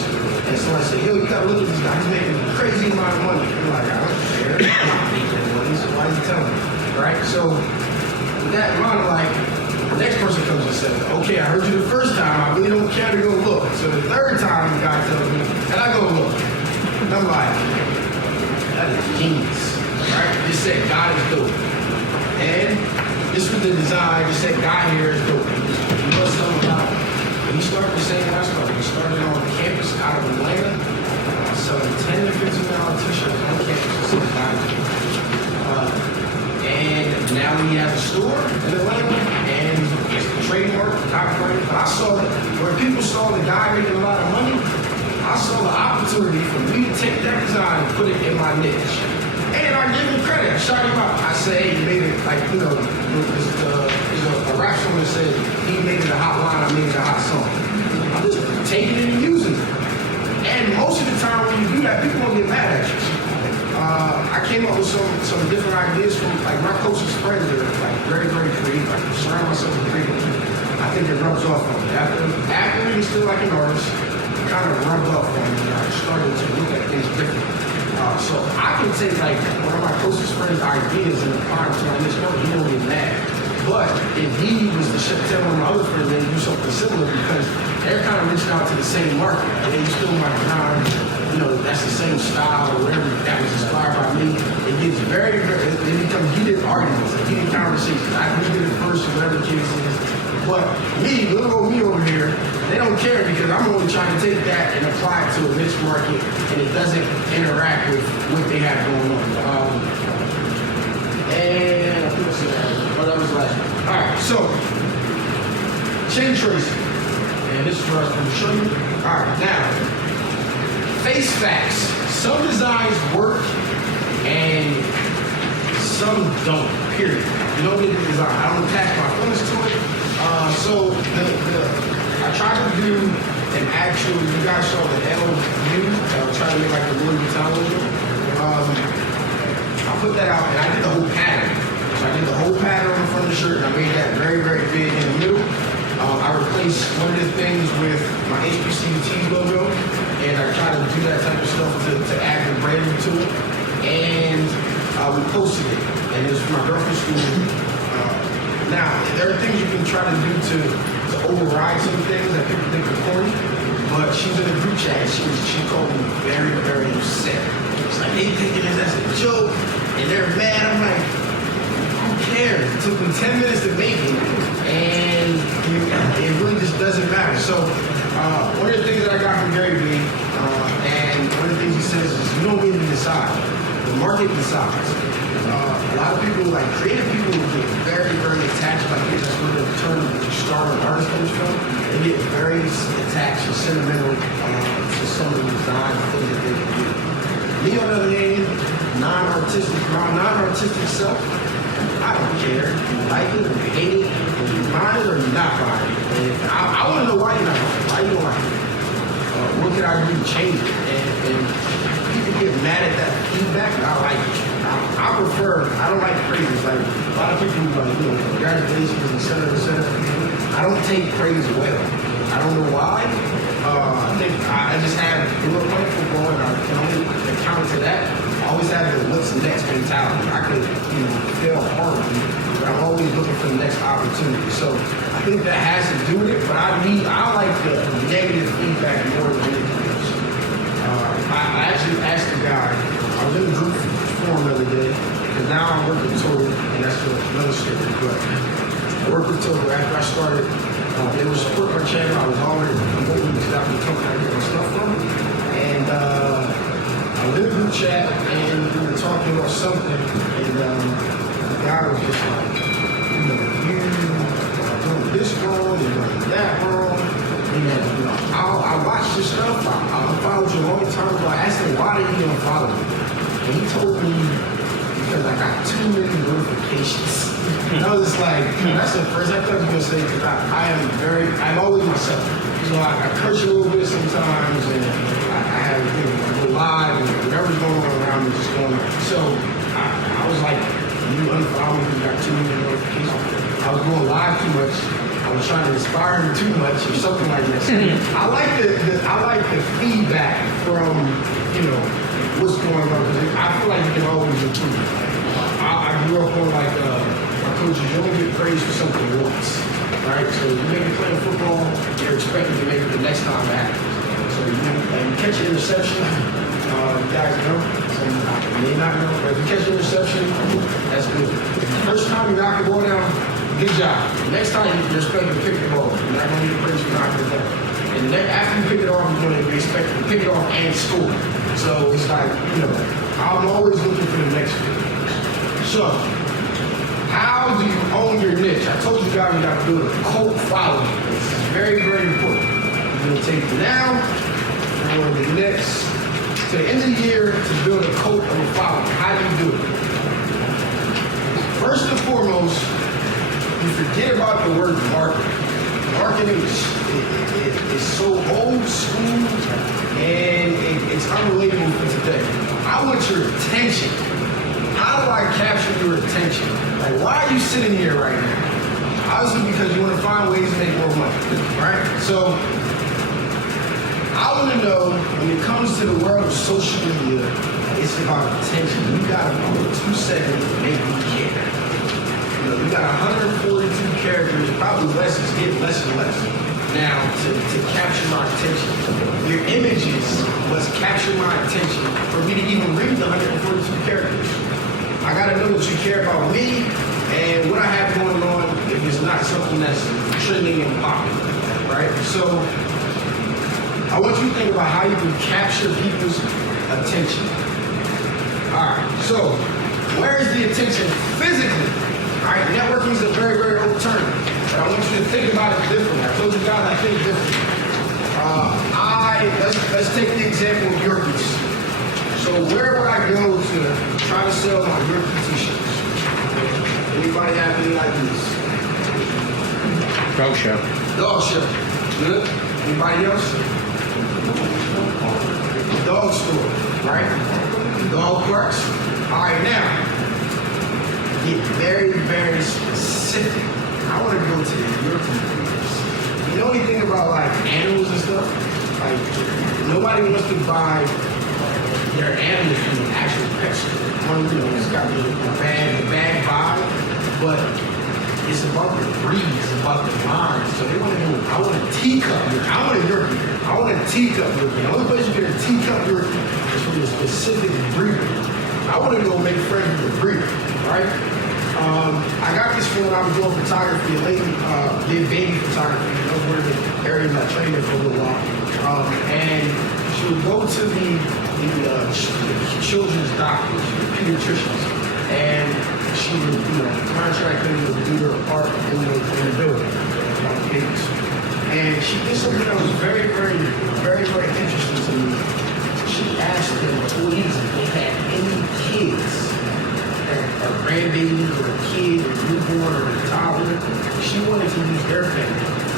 and someone said, yo, you gotta look at this guy, he's making a crazy amount of money. I'm like, I don't care, I'm not making money, so why are you telling me, right? So, with that in mind, like, the next person comes and says, okay, I heard you the first time, I really don't care to go look. So the third time, the guy tells me, and I go look. And I'm like, that is genius, right? Just said, God is dope. And this was the design, just said, God here is dope. You know something about it. We started the same way I started. We started on campus out of Atlanta, selling $10 to $15 t-shirts on campus. And now he has a store in Atlanta, and it's the trademark, copyright. But I saw that where people saw the guy making a lot of money, I saw the opportunity for me to take that design and put it in my niche. And I give him credit. I shout him out. I say, hey, you made it, like, you know, there's a rap song that said, he made it a hot line, I made it a hot song. I'm just taking it and using it. And most of the time when you do that, people don't get mad at you. I came up with some different ideas from, like, my closest friends are, like, very, very creative. I surround myself with creative people. I think it rubs off on me. After being still like an artist, it kind of rubbed off on me. I started to look at things differently. So I can take like one of my closest friends' ideas and apply them to my niche market. He won't get mad. But if he was to tell one of my other friends they do something similar, because they're kind of reaching out to the same market, and they still might around, you know, that's the same style or whatever that was inspired by me. It gets very, it becomes heated arguments, heated conversations. I did it first, whatever the case is. But me, little old me over here, they don't care because I'm only trying to take that and apply it to a niche market, and it doesn't interact with what they have going on. And I think that's it. Oh, that was the last one. All right, so chain tracing, and this is what I was going to show you. All right, now face facts. Some designs work, and some don't. Period. You know what it is? I don't attach my feelings to it. So I tried to do an actual, you guys saw the LU, I was trying to make like the Louis Vuitton logo. I put that out and I did the whole pattern. So I did the whole pattern on the front of the shirt and I made that very, very big in the middle. I replaced one of the things with my HBCUT logo, and I try to do that type of stuff to add the branding to it. And we posted it, and it's for my girlfriend's school. Now, there are things you can try to do to override some things that people think are corny, but she's in a group chat and she called me very, very upset. It's like, they thinking that's a joke, and they're mad. I'm like, who cares? It took me 10 minutes to make it, and it really just doesn't matter. So, one of the things that I got from Gary Vee, and one of the things he says is, you don't need to decide. The market decides. A lot of people, like creative people, get very, very attached. Like that's where the term star and artist comes from. They get very attached and sentimental to some of the designs and things that they can do. Me, on the other hand, my non-artistic self, I don't care if you like it or you hate it or you buying it or you not buying it? And I want to know why you're not buying it. Why you don't like it? What can I do to change it? And people get mad at that feedback, and I like it. I prefer, I don't like praises. Like a lot of people like, congratulations, et cetera, et cetera. I don't take praise well. I don't know why. I think I just have a little playing football, and I can only account to that. I always have the what's next mentality. I could, fail horribly, but I'm always looking for the next opportunity. So I think that has to do with it, but I like the negative feedback more than anything else. I actually asked the guy, I was in a group forum the other day, because now I'm working with Total, and that's another story, but I worked with Total after I started. They were supporting our channel. I was already promoting this out the company I get my stuff from. And I was in a group chat and we were talking about something. And the guy was just like, you are doing this wrong, you're doing that wrong. I watched your stuff. I followed you a long time ago. I asked him, why did you even follow me? And he told me, because I got too many notifications. And I was just like, that's the first I thought you were going to say, because I'm always myself. So I curse a little bit sometimes, and I have, I go live, and whatever's going on around me is just going on. So I was like, you unfollow me, you got too many notifications. I was going live too much. I was trying to inspire you too much, or something like that. So I like the feedback from, what's going on. I feel like you can always improve. I grew up on like my coaches, you only get praised for something once, right? So you may be playing football, you're expected to make it the next time back. So you catch an interception, you guys know, some may not know, but if you catch an interception, that's good. First time you knock the ball down, good job. Next time you're expected to pick the ball. You're not going to get praised for knocking it down. And then after you pick it off, you're going to be expected to pick it off and score. So it's like, I'm always looking for the next one. So, how do you own your niche? I told you guys you got to build a cult following. This is very, very important. You're going to take it now, or the next, to the end of the year to build a cult of a following. How do you do it? First and foremost, you forget about the word marketing. Marketing is so old school and it's unrelatable for today. I want your attention. How do I capture your attention? Like, why are you sitting here right now? Obviously because you want to find ways to make more money, right? So I want to know, when it comes to the world of social media, it's about attention. You got to put 2 seconds to make me care. You got 142 characters, probably less is getting less and less. Now, to capture my attention, your images must capture my attention for me to even read the 142 characters. I gotta know that you care about me and what I have going on if it's not something that's trending and popular, right? So, I want you to think about how you can capture people's attention. All right, so where is the attention physically? All right, networking is a very, very old term, but I want you to think about it differently. I told you guys I think differently. Let's take the example of Yorkies. So where would I go to try to sell my Yorkie t-shirts? Anybody have any ideas? Dog show. Dog show. Good. Anybody else? Dog store, right? Dog parks. All right, now. Get very, very specific. I want to go to the European countries. You know anything about like animals and stuff? Like nobody wants to buy their animals from an actual pet store. It's got the bad vibe, but it's about the breed, it's about the line. So they want to know, I want a teacup. I want a Yorkie. I want a teacup Yorkie. The only place you get a teacup Yorkie is from a specific breeder. I want to go make friends with the breeder, right? I got this from when I was doing photography, a lady did baby photography. That was one of the areas I trained in for a little while. And she would go to the children's doctors, the pediatricians, and she would, contract them to do their part in the building, like babies. And she did something that was very, very, very, very interesting to me. She asked the employees if they had any kids that are grandbaby or a kid or a newborn or a toddler, she wanted to use their pen.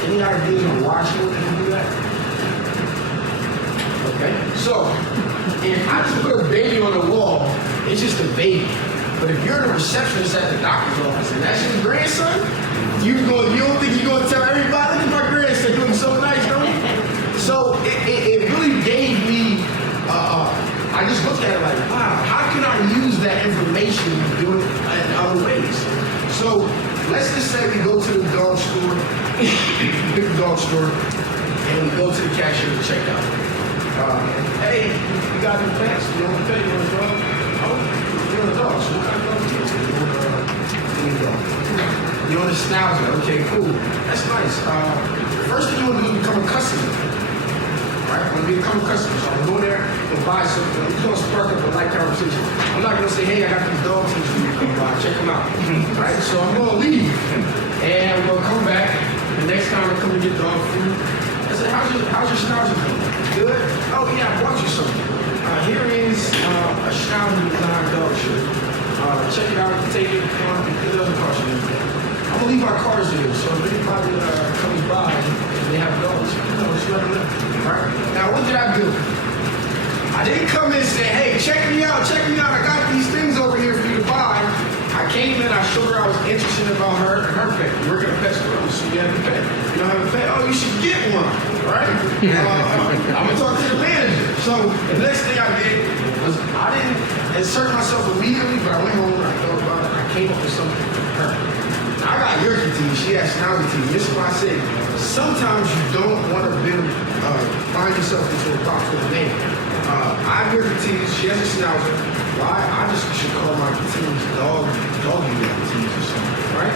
Any ideas on why she wanted to do that? Okay, so if I just put a baby on the wall, it's just a baby. But if you're the receptionist at the doctor's office and that's your grandson, you don't think you're gonna tell everybody, look at my grandson doing so nice, don't you? So it really gave me, I just looked at it like, wow, how can I use that information to do it in other ways? So let's just say we go to the dog store, pick the dog store, and we go to the cashier to check out. Hey, you got any pets? You want a pet? You want a dog? Oh, you want a dog? So what kind of dog do you want? You want a schnauzer? Okay, cool. That's nice. First thing you want to do is become a customer. Right? When we become a customer, so I'm going there and buy something. I'm just going to spark up a light conversation. I'm not going to say, hey, I got these dogs here for you to come by. Check them out. Right? So I'm going to leave. And I'm going to come back. The next time I come to get dog food, I said, how's your schnauzer doing? Good? Oh, yeah, I brought you something. Here is a schnauzer design dog shirt. Check it out, take it, it doesn't cost you anything. I'm gonna leave my cars here, so if anybody comes by and they have dogs, just let them know. Right? Now, what did I do? I didn't come in and say, hey, check me out, I got these things over here for you to buy. I came in, I showed her I was interested about her and her pet. We work at a pet store, so you have a pet. You don't have a pet? Oh, you should get one, right? I'm gonna talk to the manager. So the next thing I did was I didn't insert myself immediately, but I went home and I thought about it. I came up with something for her. Now, I got Yerky teeth, she has Schnauzer teeth. This is why I said sometimes you don't want to find yourself into a box with a name. I have Yerky teeth, she has a Schnauzer. Why? I just should call my teams doggy teeth or something, right?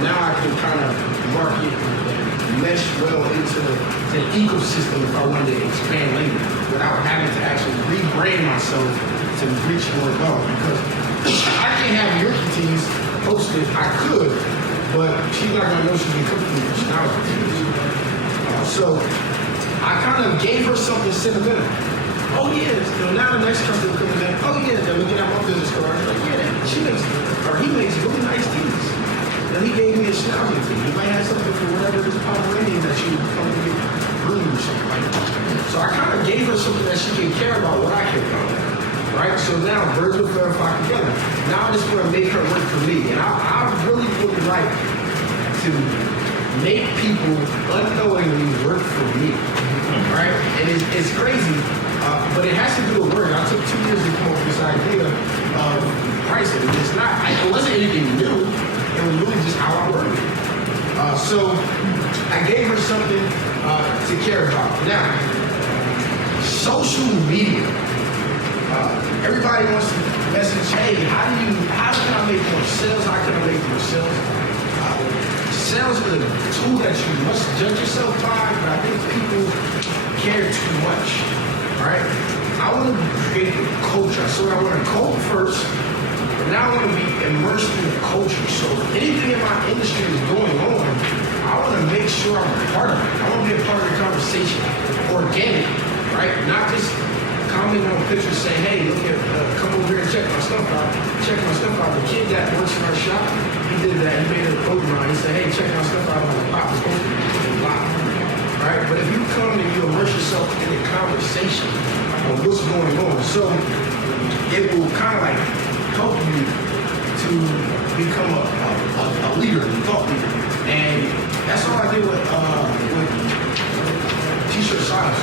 Now I can kind of market and mesh well into the ecosystem if I wanted to expand later without having to actually rebrand myself to reach more dogs. Because I can't have Yerky teeth posted. I could, but she's not gonna know she's been cooking for Schnauzer teeth. So I kind of gave her something sentimental. Oh yeah, now the next customer comes in. Oh yeah, they're looking at my business card. Like, yeah, he makes really nice teeth. Then he gave me a Schnauzer teeth. He might have something for whatever this Pomeranian that she would come to get groomed or something like that. So I kind of gave her something that she can care about what I care about. Right? So now birds of a feather flock together. Now I just want to make her work for me. And I really would like to make people unknowingly work for me. Right? And it's crazy. But it has to do with work. I took 2 years to come up with this idea of pricing. It wasn't anything new. It was really just how I worked. So I gave her something to care about. Now, social media. Everybody wants to message, hey, how can I make more sales? How can I make more sales? Sales is a tool that you must judge yourself by, but I think people care too much. Right? I want to create a culture. So I want to code first, but now I want to be immersed in the culture. So if anything in my industry is going on, I want to make sure I'm a part of it. I want to be a part of the conversation, organic, right? Not just commenting on pictures saying, hey, look at, come over here and check my stuff out. Check my stuff out. The kid that works in our shop, he did that. He made a quote line. He said, hey, check my stuff out on the pop. It's supposed to be block. Right? But if you come and you immerse yourself in the conversation of what's going on, so it will kind of like help you to become a leader, a thought leader. And that's all I did with T-shirt size.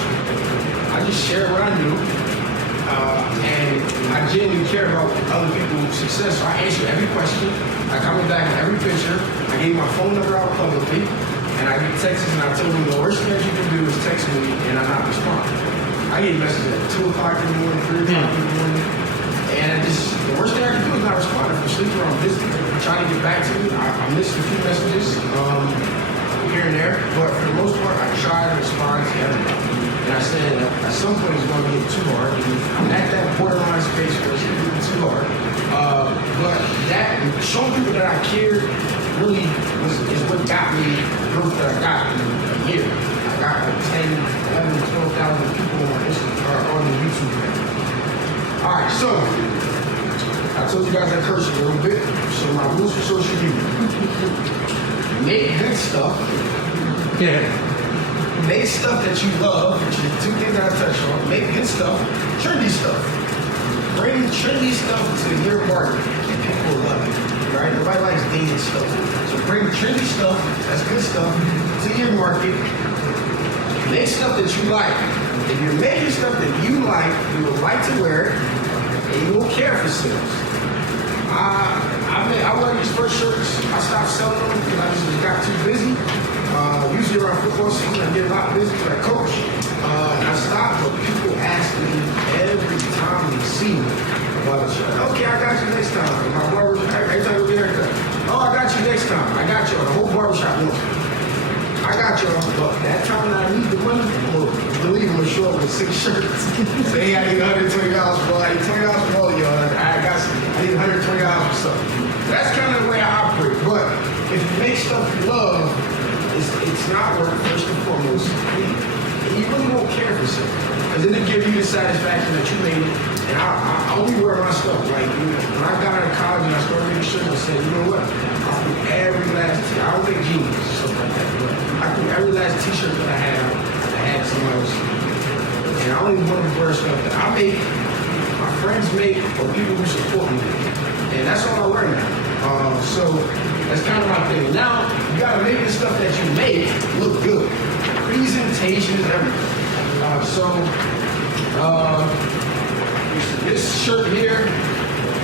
I just shared what I knew, and I genuinely care about other people's success. So I answer every question. I comment back on every picture. I gave my phone number out publicly. And I get texts and I told them the worst thing that you can do is text me and I not respond. I get messages at 2 o'clock in the morning, 3 o'clock in the morning. And the worst thing I can do is not respond. If I'm sleeping or I'm busy, I'm trying to get back to you. I missed a few messages here and there. But for the most part, I try to respond to everybody. And I said at some point it's going to get too hard. I'm at that borderline space where it's getting too hard. But that, showing people that I care really is what got me the growth that I got in a year. I got like 10, 11, 12,000 people on Instagram or on the YouTube channel. All right, so I told you guys I curse a little bit, so my rules for social media. Make good stuff. Yeah. Make stuff that you love, which is two things I touched on. Make good stuff, trendy stuff. Bring trendy stuff to your market, and people will love it. Right? Nobody likes dated stuff. So bring trendy stuff, that's good stuff, to your market. Make stuff that you like. If you're making stuff that you like, you will like to wear it, and you won't care for sales. I wear these first shirts. I stopped selling them because I just got too busy. Usually around football season, I get a lot busy like coach. I stopped, but people ask me every time they see me about a shirt. Okay, I got you next time. My barber, every time we get a haircut. Oh, I got you next time. I got you. The whole barbershop wants me. I got y'all, but that time that I need the money, believe me, I'm show up with 6 shirts. Say, hey, I need $120 for all. I need $20 for all of y'all. I need $120 for something. That's kind of the way I operate. But if you make stuff you love, it's not work first and foremost. And you really won't care for something. Because then it gives you the satisfaction that you made it. And I only wear my stuff. Like, when I got out of college and I started making shirts, I said, you know what? I'll do every last I don't make jeans or stuff like that. But I do every last t-shirt that I had somebody else. And I only want to wear stuff that I make, my friends make, or people who support me make. And that's all I wear now. So that's kind of my thing. Now, you got to make the stuff that you make look good. Presentation is everything. This shirt here,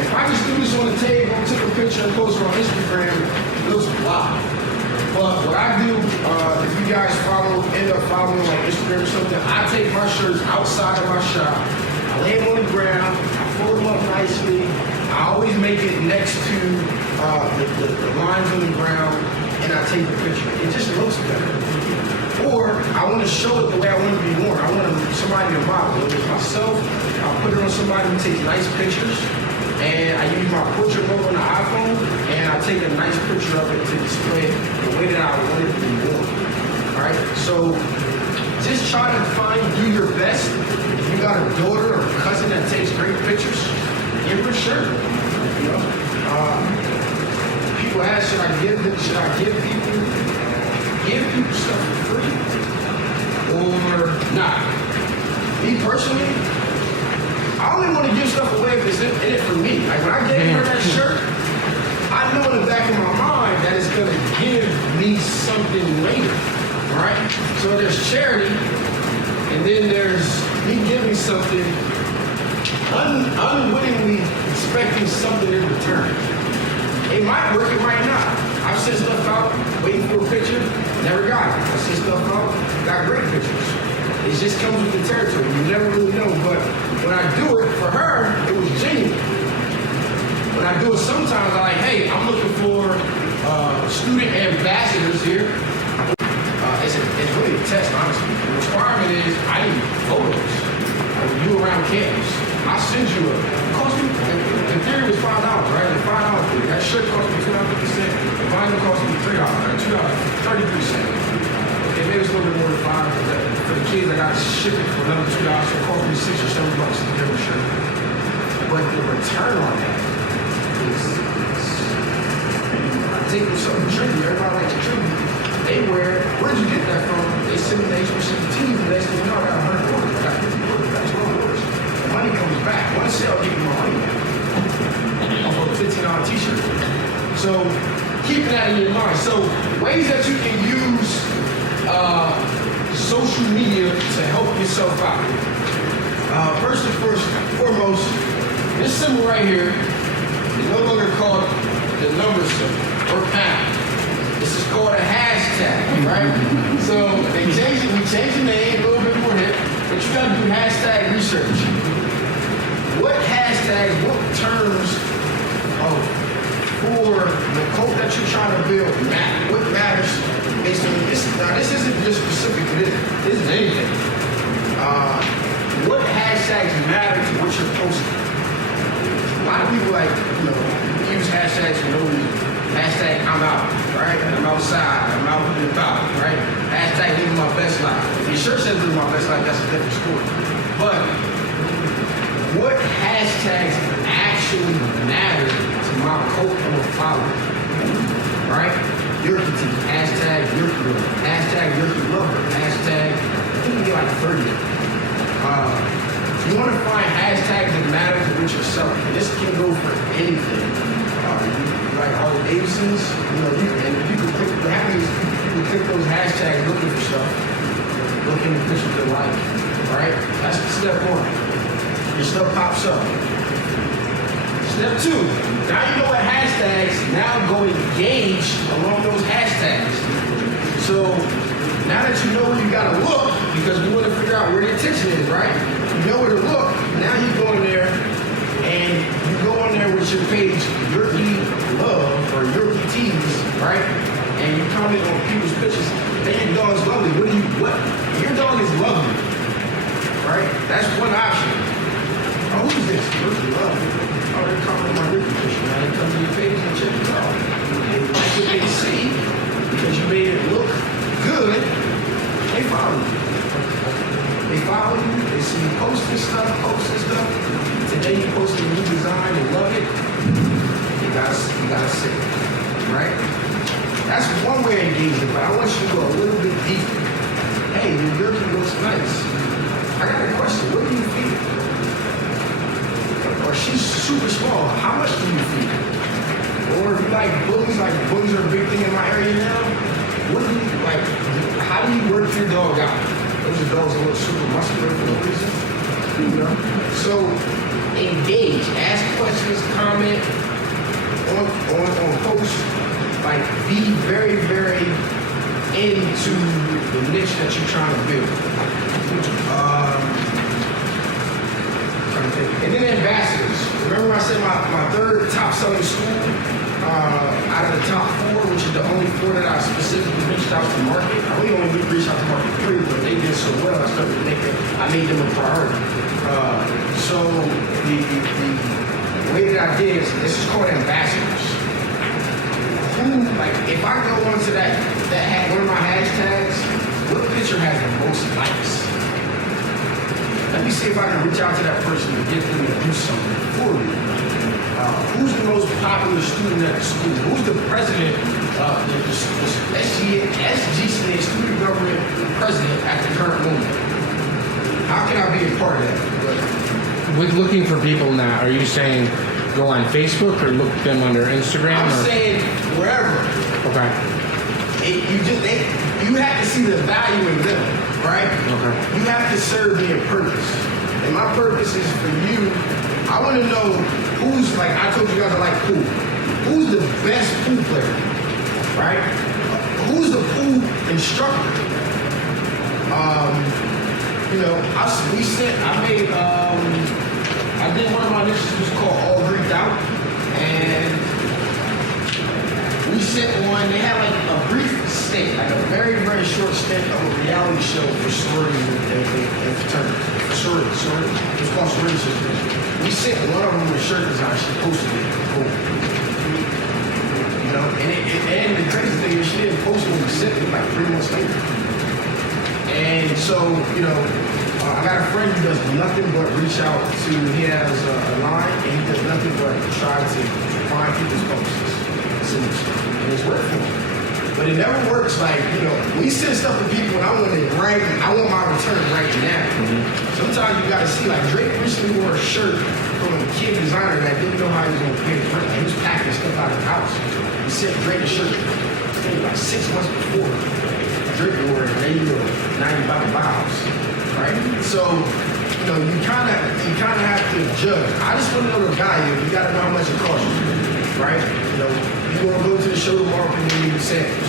if I just do this on the table, took a picture and post it on Instagram, it looks wild. But what I do, if you guys end up following like Instagram or something, I take my shirts outside of my shop, I lay them on the ground, I fold them up nicely, I always make it next to the lines on the ground, and I take the picture. It just looks better. Or I want to show it the way I want it to be worn. I want somebody to model. Whether it's myself, I'll put it on somebody who takes nice pictures. And I use my portrait mode on the iPhone, and I take a nice picture of it to display it the way that I want it to be worn. Alright? So just try to do your best. If you got a daughter or a cousin that takes great pictures, give her a shirt. You know? People ask, should I give people? Give people stuff for free or not. Me personally, I only want to give stuff away if it's in it for me. Like when I gave her that shirt, I know in the back of my mind that it's going to give me something later, right? So there's charity, and then there's me giving something unwittingly expecting something in return. It might work, it might not. I've sent stuff out, waiting for a picture, never got it. I sent stuff out, got great pictures. It just comes with the territory. You never really know. But when I do it for her, it was genuine. When I do it sometimes, I'm like, hey, I'm looking for student ambassadors here. It's really a test, honestly. The requirement is I need photos of you around campus. I'll send you it cost me, in theory, it was $5, right? It's $5 for you. That shirt cost me $2.50. The vinyl cost me $3, $2.33. Okay, maybe it's a little bit more than $5. For the kids, I got to ship it for another $2, so it cost me $6 or $7 to get a shirt. But the return on that is, I take them something trendy. Everybody likes tribute. They wear it. Where'd you get that from? They send me the HBCU team. They say, no, I got 100 orders. I got 50 orders. That's wrong orders. The money comes back. One sale, give you my money back. Off of a $15 t-shirt. So keep that in your mind. So ways that you can use social media to help yourself out. First and foremost, this symbol right here is no longer called the number symbol or pound. This is called a hashtag, right? So we changed the name a little bit more here, but you gotta do hashtag research. What hashtags, what terms for the code that you're trying to build matter? What matters based on this? Now this isn't just specific to this. This is anything. What hashtags matter to what you're posting? A lot of people use hashtags for no reason. Hashtag I'm out, right? I'm outside, I'm out and about, right? Hashtag living my best life. If your shirt says living my best life, that's a different story. But what hashtags actually actually matter to my cult or following. Right? Yerky T, hashtag Yerky Lover, hashtag Yerky Lover, hashtag, I think we get like 30. You want to find hashtags that matter to what you're selling. This can go for anything. Like Harley Davidsons, and you can click, what happens is you can click those hashtags looking for stuff, looking at pictures they like, right? That's step one. Your stuff pops up. Step two, now you know what hashtags, now go engage along those hashtags. So now that you know where you gotta look, because we want to figure out where the attention is, right? You know where to look, now you go in there and you go in there with your page, Yerky Love or Yerky Tees, right? And you comment on people's pictures, man, your dog is lovely. What? Your dog is lovely, right? That's one option. Oh, who's this? Yerky Love. Oh, they're commenting on my Yerky picture. Now they come to your page and check it out. They like what they see because you made it look good. They follow you. They follow you. They see you posting stuff. Today you posted a new design. They love it. You gotta sit, right? That's one way of engaging, but I want you to go a little bit deeper. Hey, your Yerky looks nice. I got a question. What do you feed? Or she's super small. How much do you feed? Or if you like bullies are a big thing in my area now. What do you like? How do you work your dog out? Those are dogs that look super muscular for no reason. So engage, ask questions, comment on posts. Like be very, very into the niche that you're trying to build. And then ambassadors. Remember I said my third top selling school out of the top 4, which is the only 4 that I specifically reached out to market. I really only reached out to market 3, but they did so well. I made them a priority. So the way that I did is this is called ambassadors. Like if I go onto that one of my hashtags, what picture has the most likes? Let me see if I can reach out to that person and get them to do something for me. Who's the most popular student at the school? Who's the president of the SGCA student government president at the current moment? How can I be a part of that? With looking for people now, are you saying go on Facebook or look them under Instagram? I'm saying wherever. Okay. You have to see the value in them, right? Okay. You have to serve me a purpose. And my purpose is for you. I want to know who's, like I told you guys I like pool. Who's the best pool player, right? Who's the pool instructor? I did one of my initiatives called All Greeked Out, and we sent one. They had like a brief stint, like a very, very short stint of a reality show for sorority and fraternity. Sorority. It was called Sorority Sisters. We sent one of them with shirt design. She posted it. Cool. And the crazy thing is she didn't post it when we sent it like 3 months later. And so, I got a friend who does nothing but reach out to, he has a line, and he does nothing but try to find people's posts. And it's worked for him. But it never works like, we send stuff to people and I want it right, I want my return right now. Mm-hmm. Sometimes you gotta see, like Drake recently wore a shirt from a kid designer that didn't know how he was gonna pay his rent. He was packing stuff out of the house. He sent Drake a shirt, like 6 months before. Drake wore it, and you were $95, right? So, you kind of have to judge. I just want to know the value. You got to know how much it costs you, right? You want to go to the show tomorrow and give you samples.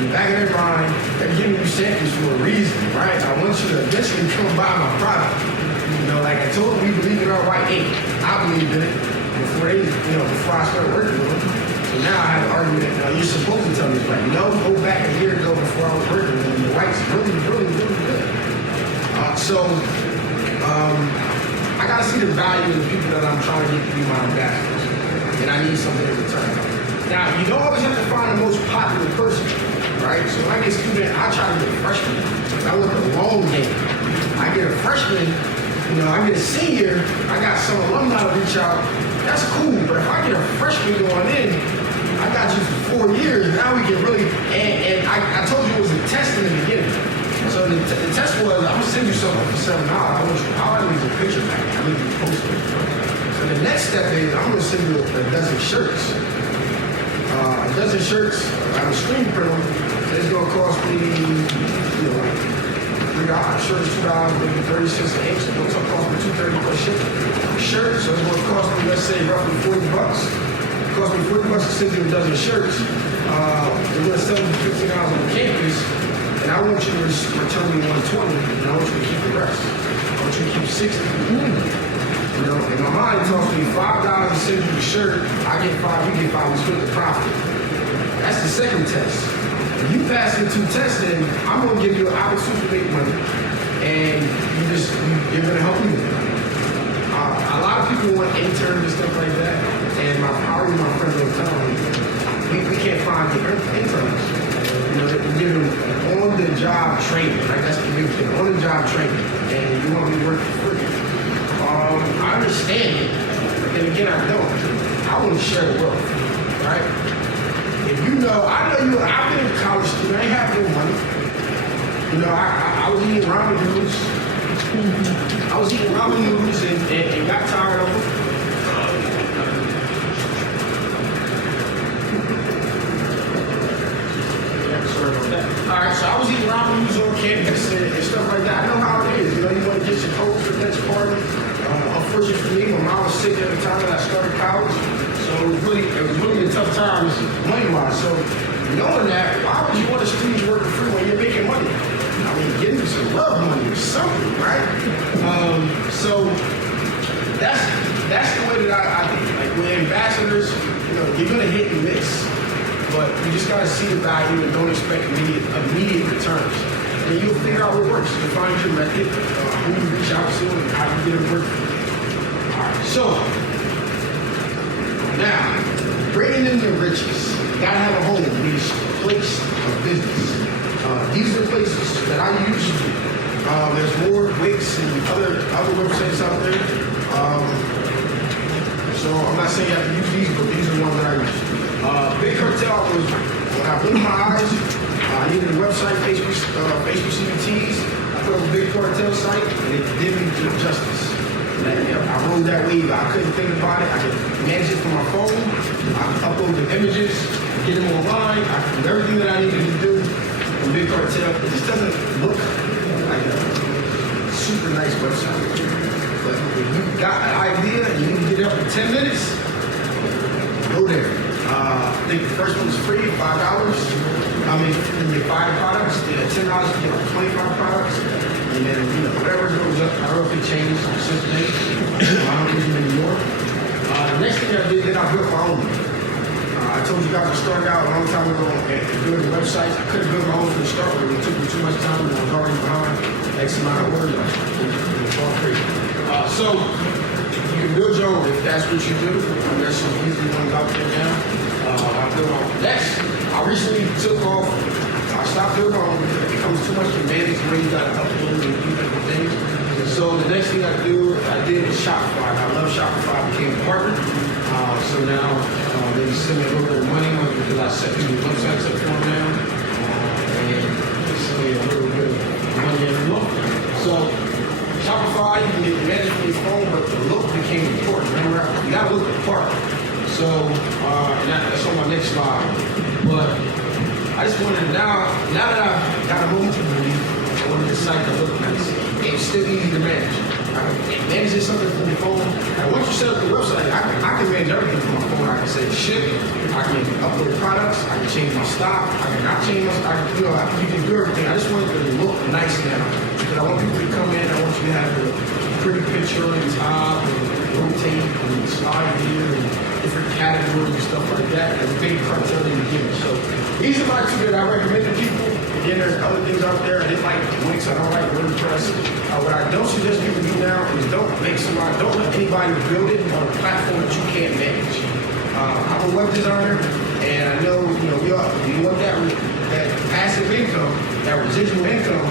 In the back of their mind, they're giving you samples for a reason, right? I want you to eventually come buy my product. Like I told them, we believe in our white ink. I believed in it before I started working with them. So now I have an argument. You're supposed to tell me this, right? No, go back a year ago before I was working with them. The white's really, really, really good. I gotta see the value of the people that I'm trying to get to be my ambassadors, and I need something in return. Now, you don't always have to find the most popular person, right? So when I get a student, I try to get a freshman. I work a long game. I get a freshman, I get a senior. I got some alumni to reach out, that's cool, but if I get a freshman going in, I got you for 4 years, now we can really, and I told you it was a test in the beginning. So the test was, I'm gonna send you something for $7. I want you, I'll leave a picture back, I need you to post it. So the next step is, I'm gonna send you a dozen shirts. A dozen shirts, I'm a screen print them, so it's gonna cost me, like $3, shirts $2, maybe 30 cents an inch, so it's gonna cost me $2.30 per shirt, so it's gonna cost me, let's say, roughly $40. It cost me $40 to send you a dozen shirts. We're gonna sell them for $15 on campus, and I want you to return me 120, and I want you to keep the rest. I want you to keep 60. You know, in my mind, it costs me $5 to send you the shirt. I get 5, you get 5, we split the profit. That's the second test. If you pass the 2 tests, then I'm gonna give you an opportunity to make money, and you're gonna help me with it. A lot of people want interns and stuff like that, and my friends will tell me, we can't find the interns. You know, they give them on-the-job training, right? That's the big thing, on-the-job training, and you want me to work for free. I understand it, but then again, I don't. I want to share the wealth, right? If you know, I've been a college student, I ain't have no money. You know, I was eating ramen noodles. I was eating ramen noodles and got tired of them. Sorry about that. All right, so I was eating ramen noodles on campus and stuff like that. I know how it is. You know, you want to get your coat for the next party. Unfortunately for me, my mom was sick at the time that I started college. So it was really a tough time money-wise. So knowing that, why would you want a student to work for free when you're making money? I mean, give me some love money or something, right? So that's the way that I think. Like with ambassadors, you know, you're gonna hit and miss, but you just gotta see the value and don't expect immediate returns. And you'll figure out what works. You'll find your method, who you reach out to, and how you get it working. All right, so now bringing in the riches. You gotta have a home. You need a place of business. These are the places that I use. There's more Wix and other websites out there. So I'm not saying you have to use these, but these are the ones that I use. Big Cartel was when I opened my eyes. I needed a website, Facebook CBTs. I put up a Big Cartel site, and it did me justice. I rode that wave. I couldn't think about it. I could manage it from my phone. I could upload the images, get them online. I could do everything that I needed to do. Big Cartel, it just doesn't look like a super nice website. But if you got an idea and you need to get up in 10 minutes, go there. I think the first one's free, $5. I mean, you get 5 products, $10 you get like 25 products. And then, you know, whatever goes up, I roughly change since then. I don't use them anymore. The next thing I did, then I built my own. I told you guys I started out a long time ago and building websites. I couldn't build my own from the start, but it took me too much time and I was already behind X amount of words. It was all crazy. So you can build your own if that's what you do. There's some easy ones out there now. I built my own. Next, I recently took off. I stopped building my own because it becomes too much to manage when you got to upload and do different things. So the next thing I did was Shopify. I love Shopify. I became a partner. So now they send me a little bit of money because I set these websites up for them now. And they send me a little bit of money every month. So Shopify, you can get managed from your phone, but the look became important. Remember, you got to look the part. So that's on my next slide. But I just wanted now that I've got a moment to believe, I wanted the site to look nice. It's still easy to manage. Managing something from your phone. And once you set up the website, I can manage everything from my phone. I can say ship, I can upload products, I can change my stock, I can not change my stock. You can do everything. I just want it to look nice now. Because I want people to come in, I want you to have a pretty picture on the top, and rotate, and slide here, and different categories and stuff like that. And Big Cartel in the beginning. So these are my 2 that I recommend to people. Again, there's other things out there. I didn't like Wix, I don't like WordPress. What I don't suggest people do now is don't let anybody build it on a platform that you can't manage. I'm a web designer, and I know, you want that passive income, that residual income,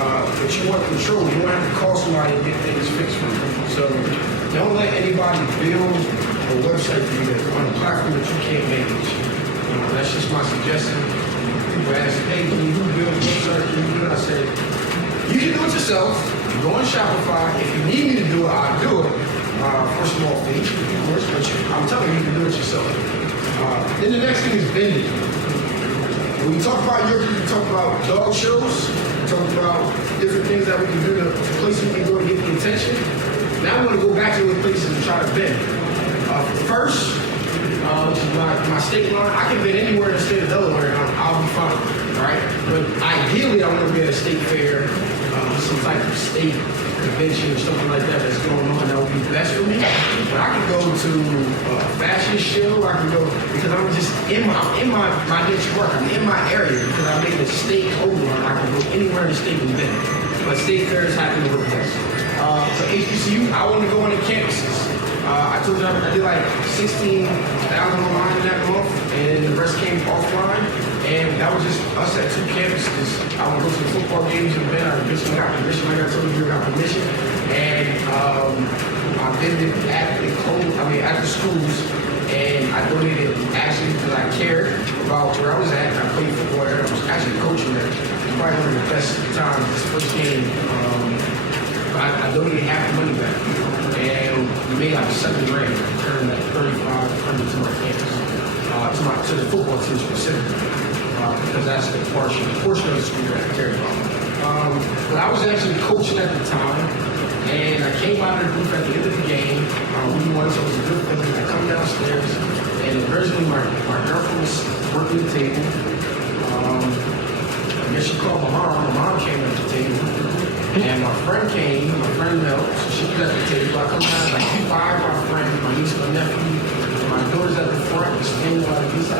but you want control. You don't have to call somebody and get things fixed for you. So don't let anybody build a website for you on a platform that you can't manage. That's just my suggestion. People ask, hey, can you build a website? Can you do it? I said, you can do it yourself. Go on Shopify. If you need me to do it, I'll do it for a small fee, of course. But I'm telling you, you can do it yourself. Then the next thing is vending. When we talk about Europe, we talk about dog shows. We talk about different things that we can do to places we can go to get the attention. Now I want to go back to those places and try to vend. First, which is my state line, I can vend anywhere in the state of Delaware and I'll be fine. All right? But ideally, I want to be at a state fair, some type of state convention or something like that that's going on. That would be best for me. But I can go to a fashion show. I can go because I'm just in my niche work. I'm in my area because I made the state overrun. I can go anywhere in the state and vend. But state fairs happen to work best. For HBCU, I want to go on the campuses. I told you I did like 16,000 online in that month, and the rest came offline. And that was just us at 2 campuses. I would go to the football games and then I eventually got permission. Like I told you, I got permission. And I vended at the schools, and I donated actually because I cared about where I was at. I played football there. I was actually coaching there. It was probably one of the best times this first game. I donated half the money back, and we made like $7 grand, turned that 3,500 to my campus, to the football team specifically, because that's the portion of the school that I cared about. But I was actually coaching at the time, and I came out of the booth at the end of the game. We won, so it was a good thing. I come downstairs, and originally my girlfriend was working the table. I guess she called my mom. My mom came at the table. And my friend came, my friend Mel, so she was at the table. I come down, like 5 of my friends, my niece, my nephew, my daughter's at the front, standing by the piece of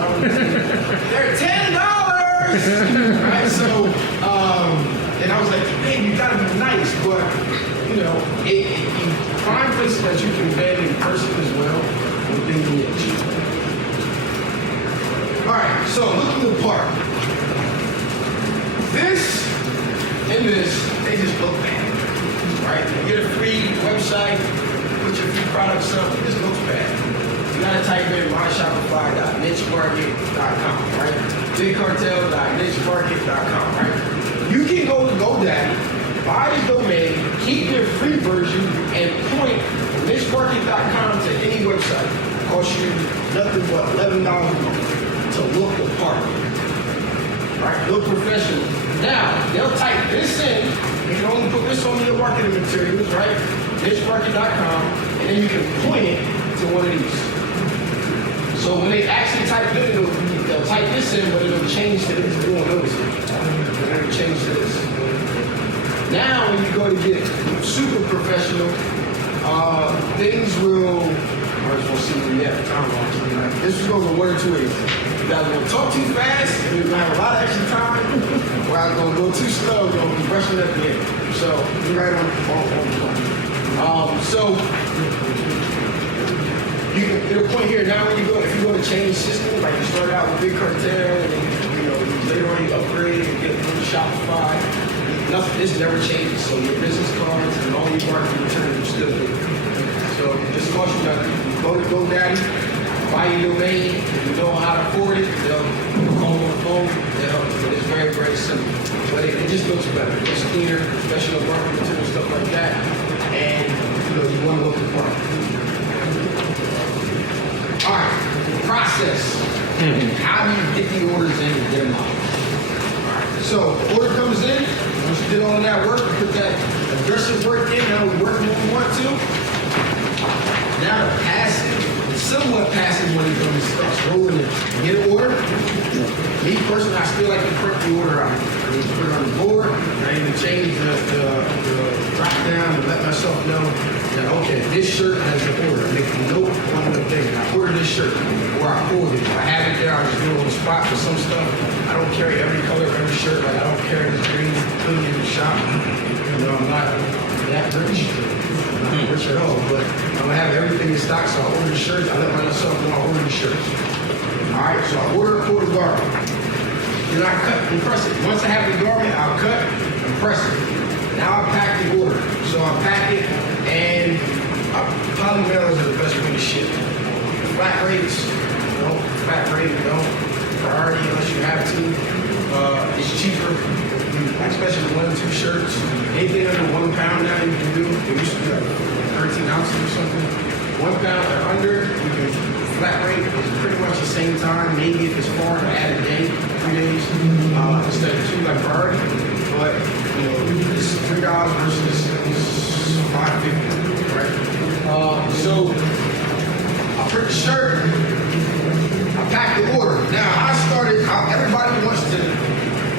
they're $10! Right? So, and I was like, hey, you gotta be nice, but, you know, you find places that you can vend in person as well within the niche. All right, so looking the part. This and this, they just look bad, right? You get a free website, put your free products up, it just looks bad. You gotta type in myshopify.nichemarket.com, right? bigcartel.nichemarket.com, right? You can go to GoDaddy, buy the domain, keep your free version, and point nichemarket.com to any website. It costs you nothing but $11 a month to look the part, right? Look professional. Now, they'll type this in. You can only put this on your marketing materials, right? nichemarket.com, and then you can point it to one of these. So when they actually type it in, they'll type this in, but it'll change to this. You won't notice it. It'll change to this. Now, when you go to get super professional, things will, I just want to see what this will go in one or two ways. You guys are going to talk too fast, and you're going to have a lot of extra time, or I'm going to go too slow, you're going to be rushing at the end. So, you're right on the so, you can, it'll point here, now when you go, if you go to change system, like you start out with Big Cartel, and later on you upgrade and get through Shopify, nothing, this never changes. So your business cards and all your marketing materials are still good. So just caution you, go to GoDaddy, buy your domain. If you know how to afford it, they'll call on the phone. They'll help you. But it's very, very simple. But it just looks better. It's cleaner, professional marketing material, stuff like that. And you want to look the part. All right, process. How do you get the orders in and get them out? All right, so order comes in. Once you did all of that work, you put that aggressive work in. Now we work when we want to. Now the passive, somewhat passive when it comes to starts rolling it. Get an order. Me personally, I still like to print the order out. I need to put it on the board. I need to change the drop down to let myself know that, okay, this shirt has an order. I make a note on the thing. I ordered this shirt, or I ordered it. If I have it there, I just do it on the spot for some stuff. I don't carry every color of every shirt. Like I don't carry this green hoodie in the shop. You know, I'm not that rich. I'm not rich at all, but I'm gonna have everything in stock, so I order the shirts. I let myself know I order the shirts. All right, so I order a quarter garment. Then I cut and press it. Once I have the garment, I'll cut and press it. Now I pack the order. So I pack it, and polymailers are the best way to ship. flat rates. Don't flat rate, don't priority unless you have to. It's cheaper, especially 1 or 2 shirts. Anything under £1 now you can do. It used to be like 13 ounces or something. £1 or under, you can flat rate. It's pretty much the same time. Maybe if it's far, add a day, 3 days instead of 2 like priority. But you know, it's $3 versus $5.50, right? So I print the shirt. I packed the order. Now everybody wants to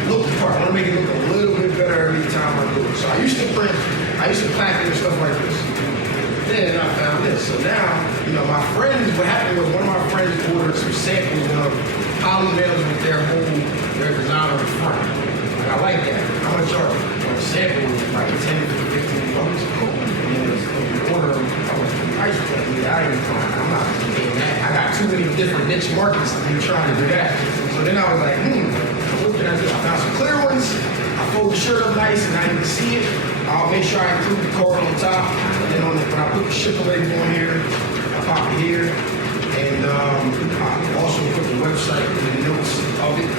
look the part. I want to make it look a little bit better every time I do it. So I used to pack it and stuff like this. Then I found this. So now, you know, my friends, what happened was one of my friends ordered some samples of polymails with their design on the front. And I like that. How much are they? Well, the sample was like 10 to 15 bucks. Cool. And the order, I was price point. Yeah, I'm not paying that. I got too many different niche markets to be trying to do that. So then I was like, what can I do? I found some clear ones. I fold the shirt up nice and I can see it. I'll make sure I include the card on top. And then when I put the shipping label on here, I pop it here. And I also put the website in the notes of it.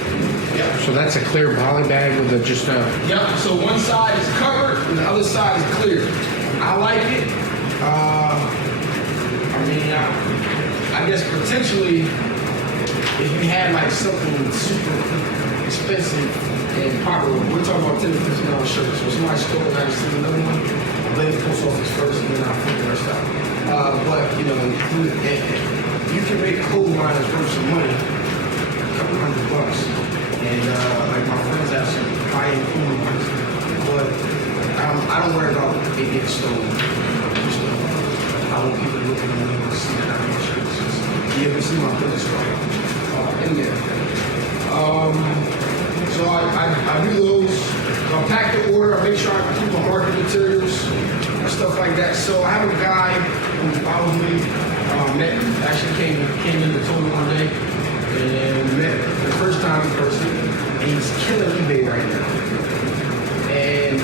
Yep. So that's a clear poly bag with just a... Yep, so one side is covered and the other side is clear. I like it. I guess potentially, if you had like something super expensive and popular, we're talking about $10 to $15 shirts. So somebody stole it, I just see another one. I'll let it post office first and then I'll put the rest out. But, you know, you can make clothing lines worth some money, a couple $100. And like my friends have some high-end clothing lines. But I don't worry about it getting stolen. I want people to look at me and see that I'm shirts. You ever see my business card in there? So I do those. So I pack the order. I make sure I keep my marketing materials and stuff like that. So I have a guy who follows me. Actually came in the total one day and met the first time in person. And he's killing eBay right now. And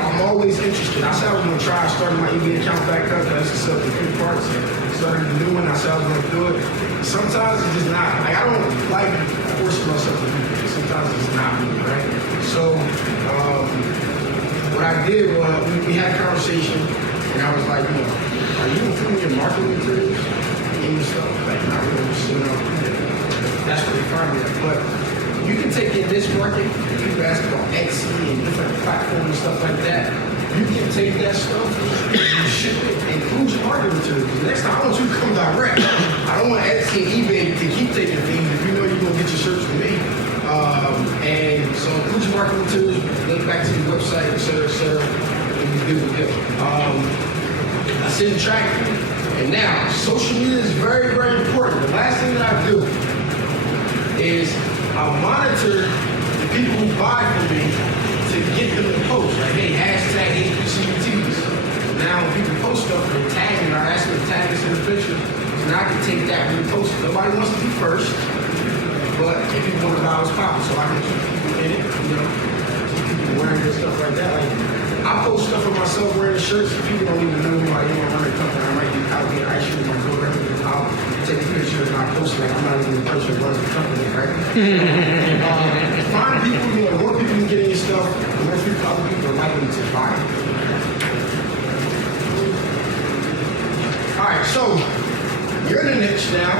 I'm always interested. I said I was going to try starting my eBay account back up. That's just sell computer parts. Started a new one. I said I was going to do it. Sometimes it's just not. Like, I don't like forcing myself to do it. Sometimes it's just not me, right? So what I did was we had a conversation, and I was like, you know, are you including your marketing materials in your stuff? Like, not really, just sitting up. That's what they find me at. But you can take in this market, people ask about Etsy and different platforms and stuff like that. You can take that stuff, you ship it, and include your marketing materials. Next time, I want you to come direct. I don't want Etsy and eBay to keep taking fees if you know you're going to get your shirts from me. And so include your marketing materials, link back to your website, et cetera, and you do the deal. I send tracking. And now, social media is very, very important. The last thing that I do is I monitor the people who buy from me to get them to post. Like, hey, hashtag HBCUTs. Now, when people post stuff, they tag me. I ask them to tag us in the picture. So now I can take that and repost it. Nobody wants to be first, but if people want to buy what's popping, so I can keep people in it, you know, keep people wearing this stuff like that. Like, I post stuff of myself wearing the shirts, and people don't even know who I am. I'm running a company. I might be out here actually my girlfriend. I'll take a picture and I'll post it. Like, I'm not even the person who runs the company, right? Find people, you know, the more people you get in your stuff, the more people, other people are likely to buy it. All right, so you're in the niche now.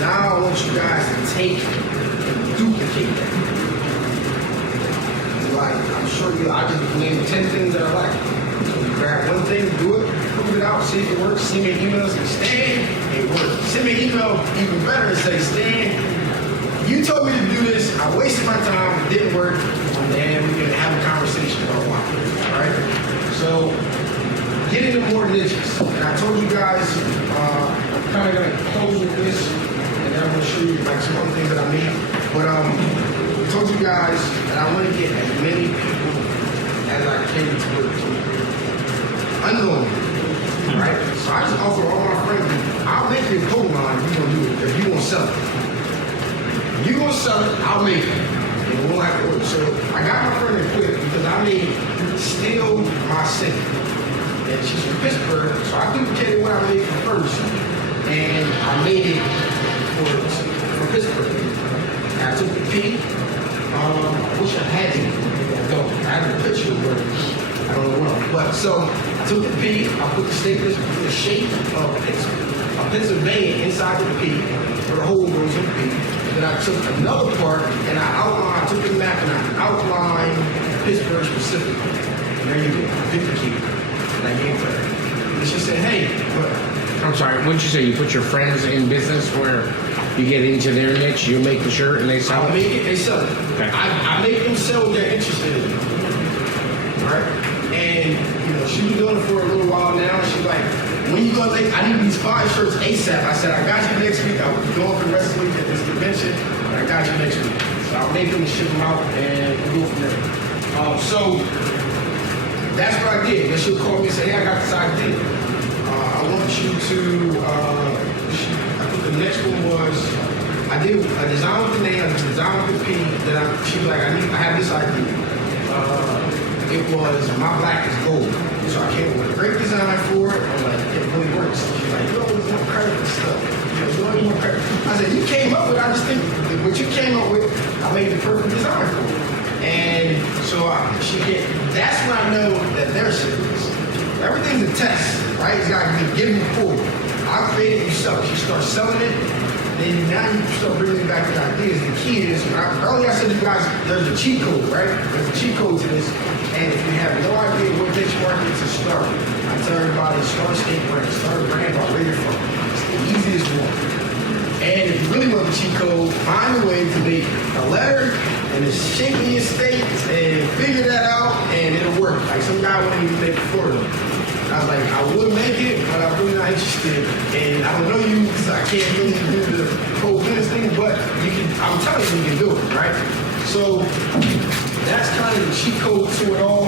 Now I want you guys to take and duplicate that. Like, I'm sure I just named 10 things that I like. So you grab one thing, do it, prove it out, see if it works. Send me an email, say, Stan, it worked. Send me an email, even better, and say, Stan, you told me to do this, I wasted my time, it didn't work, and we can have a conversation about why. All right? So, get into more niches. And I told you guys, I'm kind of going to close with this, and then I'm going to show you like some other things that I made. But I told you guys that I want to get as many people as I can to work with. Unknowingly, right? So I just offer all my friends, I'll make you a coat line if you're going to do it, if you're going to sell it. If you're going to sell it, I'll make it. And we'll have to work. So I got my friend to quit because I made steal my city. And she's from Pittsburgh, so I duplicated what I made from first, and I made it for Pittsburgh. And I took the P. I wish I had it. I don't. I have a picture, but I don't know what. But so I took the P. I put the staplers, put the shape of Pennsylvania inside of the P, where the hole goes in the P. Then I took another part and I took the map and I outlined Pittsburgh specifically. And there you go. I duplicated. And I gave her. And she said, hey, but I'm sorry, what did you say? You put your friends in business where you get into their niche, you make the shirt and they sell I it? make it, they sell it. Okay. I make them sell what they're interested in. Right? And, she's been doing it for a little while now. She's like, when you gonna make, I need these 5 shirts ASAP. I said, I got you next week. I'll be going for the rest of the week at this convention. And I got you next week. So I'll make them, ship them out, and we'll go from there. So that's what I did. Then she'll call me and say, hey, I got this idea. I want you to, I think the next one was, I did a design with the name, a design with the P, she was like, I have this idea. It was My Black is Gold. So I came up with a great design for it. I'm like, it really works. She's like, you always want credit for stuff. You always want credit. I said, you came up with it. I just think what you came up with, I made the perfect design for it. And so that's when I know that they're serious. Everything's a test, right? You got to give them forward. I created it, you sell it. You start selling it, then now you start bringing back the ideas. The key is, earlier I said to you guys, there's a cheat code, right? There's a cheat code to this. And if you have no idea what niche market to start, I tell everybody, start a skate brand, start a brand by where you're from. It's the easiest one. And if you really want the cheat code, find a way to make a letter and the shape of your state and figure that out and it'll work. Like some guy wanted me to make Florida. I was like, I would make it, but I'm really not interested. And I don't know you, so I can't really do the whole business thing, but I'm telling you can do it, right? So that's kind of the cheat code to it all.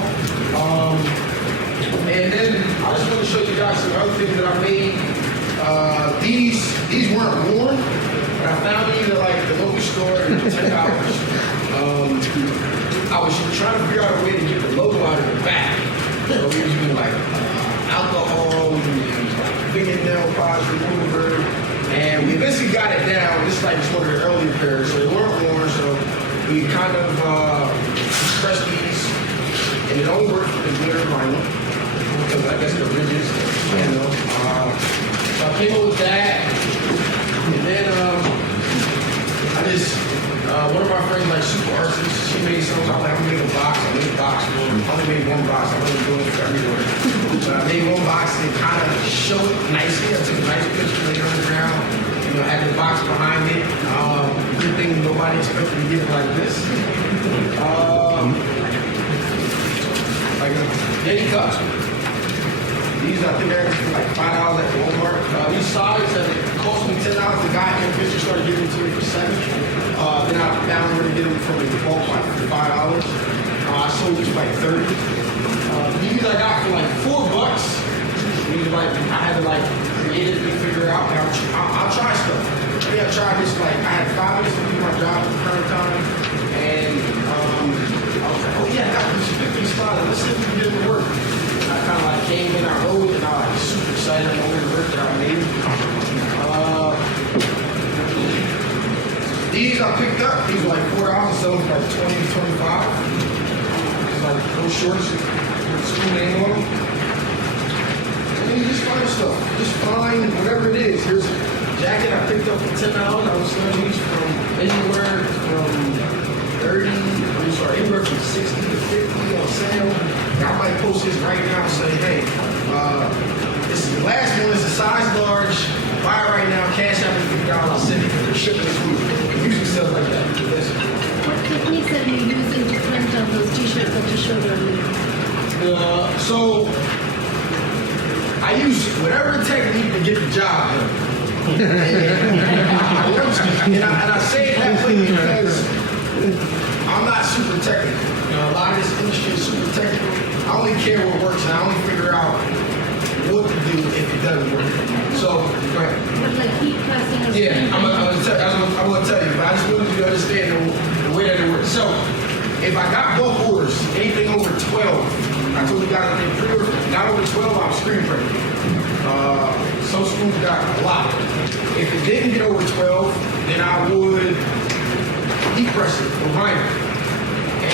And then I just want to show you guys some other things that I made. These weren't worn, but I found these at like the local store and $10. I was trying to figure out a way to get the logo out of the back. So we was doing like alcohol, we used like fingernail polish remover, and we eventually got it down. This is like one of the earlier pairs, so they weren't worn. So we kind of pressed these, and it only worked for the glitter vinyl because I guess the ridges, So I came up with that, and then one of my friends, like super artist, she made something. I was like, I'm gonna make a box. I made a box for her. I only made one box. I wasn't doing it for everywhere. But I made one box and kind of show it nicely. I took a nice picture later on the ground. Had the box behind it. Good thing nobody expected to get it like this. Like a Yeti cups. These I think they're like $5 at Walmart. These sides that cost me $10. The guy in the picture started giving them to me for $7. Then I found where to get them from the bulk like for $5. I sold these for like $30. These I got for like $4. These like I had to like creatively figure out. I'll try stuff. Maybe I tried this like I had 5 minutes to do my job at the current time, and I was like, oh yeah, I got this 50 spot. Let's see if we can get it to work. I kind of like came in, I rode it, and I was like super excited over the work that I made. These I picked up. These were like $4. I sold them for like 20 to 25. It's like those shorts with the school name on them. And then you just find stuff. Just find whatever it is. Here's a jacket I picked up for $10. I was selling these from anywhere from 60 to 50 on sale. I might post this right now and say, hey, this is the last one. It's a size large. Buy it right now. Cash out me $50. I'll send it for the shipping and food. It usually sells like that. What techniques are you using to print on those t-shirts that you showed earlier? So I use whatever technique to get the job done. and I say it that way because I'm not super technical. A lot of this industry is super technical. I only care what works, and I only figure out what to do if it doesn't work. So, go ahead. But like heat pressing or yeah, I'm gonna tell you, but I just want you to understand the way that it works. So, if I got bulk orders, anything over 12, I told you guys that they pre-order, not over 12, I'll screen printing. Some schools got a lot. If it didn't get over 12, then I would heat press it or vinyl.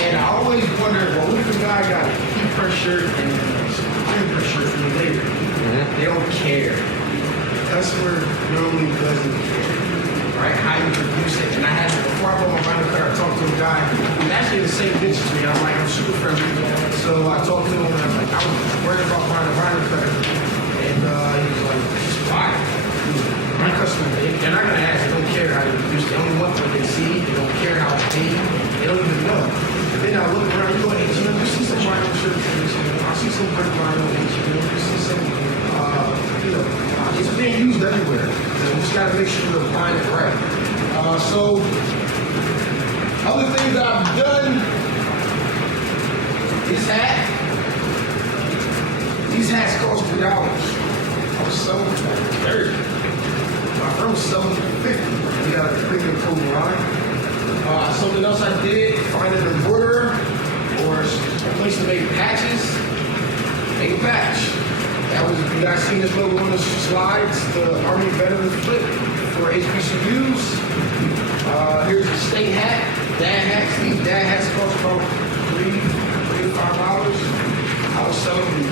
And I always wondered, well, what if a guy got a heat press shirt and a screen press shirt from the labor? They don't care. The customer normally doesn't care, right? How you produce it. And I had, before I bought my vinyl cutter, I talked to a guy who's actually in the same niche as me. I'm like, I'm super friendly. So I talked to him and I was like, I was worried about buying a vinyl cutter. And he was like, just buy it. My customer, they're not going to ask. They don't care how you produce it. They only want what they see. They don't care how it's made. They don't even know. And then I look around, you go to H&M, you see some vinyl shirts in H&M. I see some brick vinyl in H&M. You see some, it's being used everywhere. So we just got to make sure we're applying it right. So, other things that I've done, this hat. These hats cost $3. I was selling them for $30. My friend was selling them for $50. We got a pretty improved line. Something else I did, find an embroiderer or a place to make patches. Make a patch. That was, you guys seen this logo on the slides, the Army Veteran Flip for HBCUs. Here's the state hat, dad hats. These dad hats cost about $3 to $5. I was selling them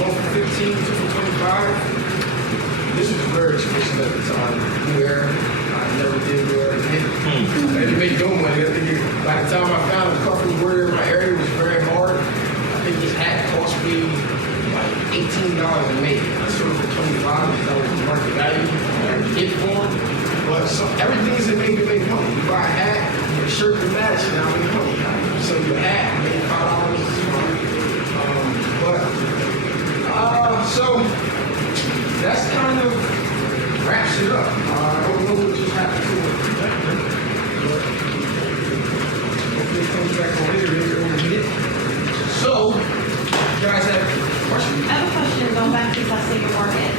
one for $15, two for $25. This was very expensive at the time. Wear, I never did wear it again. I didn't make no money. By the time I found a couple of wear in my area, it was very hard. I think this hat cost me like $18 to make. I sold it for $25. That was the market value. I get for it. But everything is made to make money. You buy a hat, you get a shirt to match, and now make money. So your hat, make $5. So that's kind of wraps it up. I don't know what just happened to it, but hopefully it comes back on later. Maybe we're gonna get it. So, you guys have questions? I have a question going back to testing your market.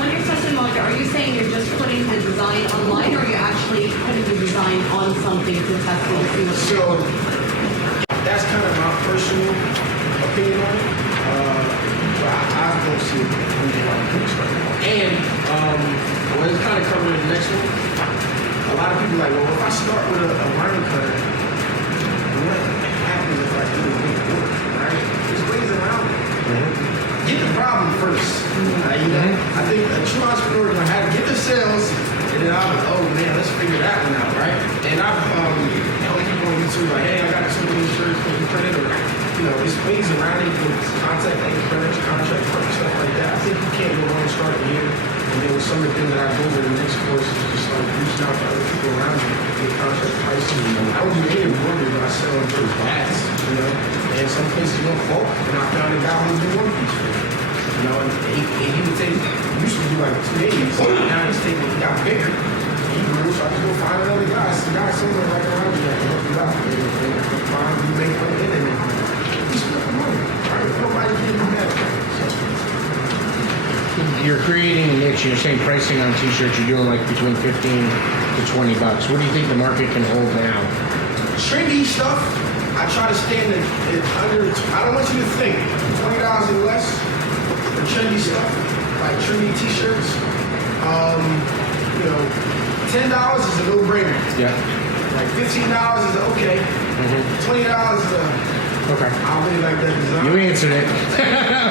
When you're testing the market, are you saying you're just putting the design online, or are you actually putting the design on something to test it and see what's So, that's kind of my personal opinion on it. But I don't see it moving like this right now. And well, it's kind of covered in the next one. A lot of people are like, well, if I start with a vinyl cutter, what happens if I do a big work, right? There's ways around it. Get the problem first. You know, I think a true entrepreneur is gonna have to get the sales, and then I'm like, oh man, let's figure that one out, right? And I've helped people on YouTube like, hey, I got so many shirts, can you print it? Or, you know, there's ways around it. You can contact any printers, contract printers, stuff like that. I think you can't go wrong starting here. And then with some of the things that I go over the next course is just like reaching out to other people around you, get contract pricing. I would do any embroidery, but I sell on those hats, you know. And some places don't quote, and I found a guy who's doing one piece for me. You know, and he would take, used to do like 280, so now he's taking, he got bigger. He grew, so I just go find another guy. Some guy somewhere right around you that can help you out. And find you make money in it. You spend the money, right? Nobody can do that. You're creating a niche. You're saying pricing on t-shirts. You're doing like between $15 to $20. What do you think the market can hold now? Trendy stuff, I try to stay in under, I don't want you to think, $20 or less for trendy stuff, like trendy t-shirts. You know, $10 is a no-brainer. Yeah. Like $15 is okay. $20 is a, Okay. I really like that design. You answered it.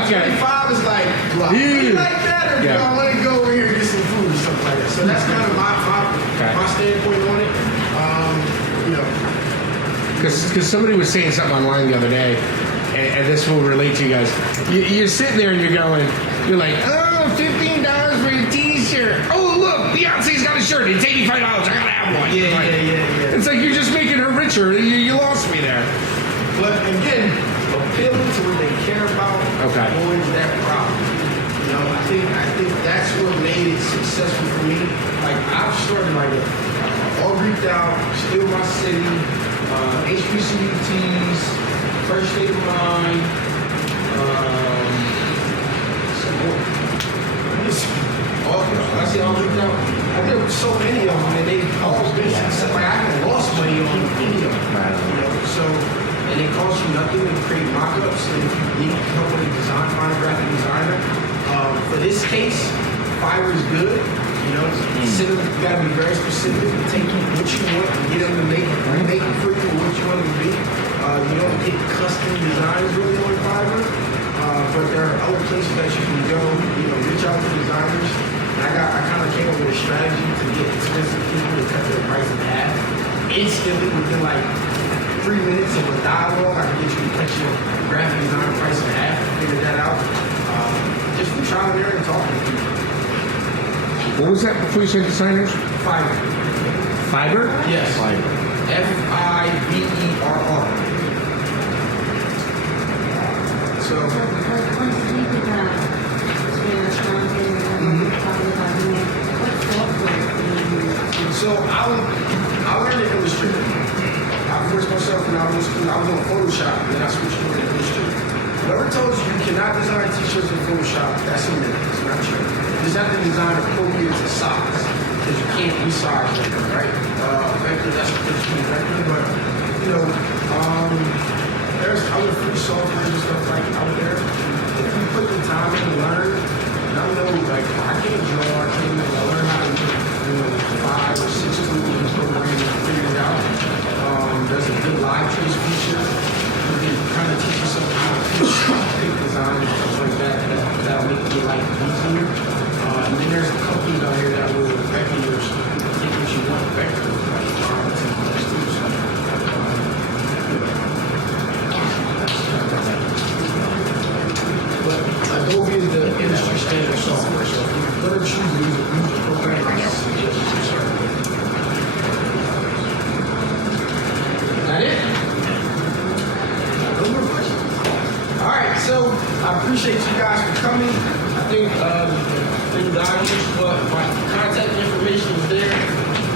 Okay. 25 is like, do I really like that, or do I want to go over here and get some food or something like that? So that's kind of my standpoint on it. You know, because somebody was saying something online the other day, and this will relate to you guys. You're sitting there and you're like, oh, $15 for a t-shirt. Oh, look, Beyonce's got a shirt. It's $85. I gotta have one. Yeah. It's like you're just making her richer. You lost me there. But again, appealing to what they care about avoids that problem. You know, I think that's what made it successful for me. Like I've started like all Greeked out, still my city, HBCU tees, first state of mind, some more. I see all Greeked out. I did so many of them, and they all been successful. Like I haven't lost money on any of them. You know, so. And it costs you nothing to create mock-ups and need help with a design, find a graphic designer. For this case, fiber is good. You know, you gotta be very specific and take what you want and get them to make it for you what you want them to be. You don't get custom designs really on Fiverr, but there are other places that you can go. You know, reach out to designers. And I kind of came up with a strategy to get expensive people to cut their price in half instantly within like 3 minutes of a dialogue. I can get you to cut your graphic design price in half. Figure that out. Just for trial and error and talking to people. What was that before you said designers? Fiverr. Fiber? Yes. Fiber. Fiberr. So, Once you did that, so I learned in Illustrator. I forced myself when I was in school. I was on Photoshop, and then I switched over to Illustrator. Whoever told you cannot design t-shirts in Photoshop, that's a myth. It's not true. You just have to design appropriate to size, because you can't resize vector, right? Vector, that's what it's called, vector, but, you know, there's other free software and stuff like out there. If you put the time in to learn, and I know, like, I can't draw, I can't learn how to do, 5 or 6 tools and programming and figure it out. There's a good live trace feature. You can kind of teach yourself how to pick design and stuff like that. That'll make your life easier. And then there's companies out here that will vector your take what you want vector. But Adobe is the industry standard software, so if you're going to choose to use a program, I suggest you start with it. Is that it? No more questions. All right, so I appreciate you guys for coming. I think but my contact information is there.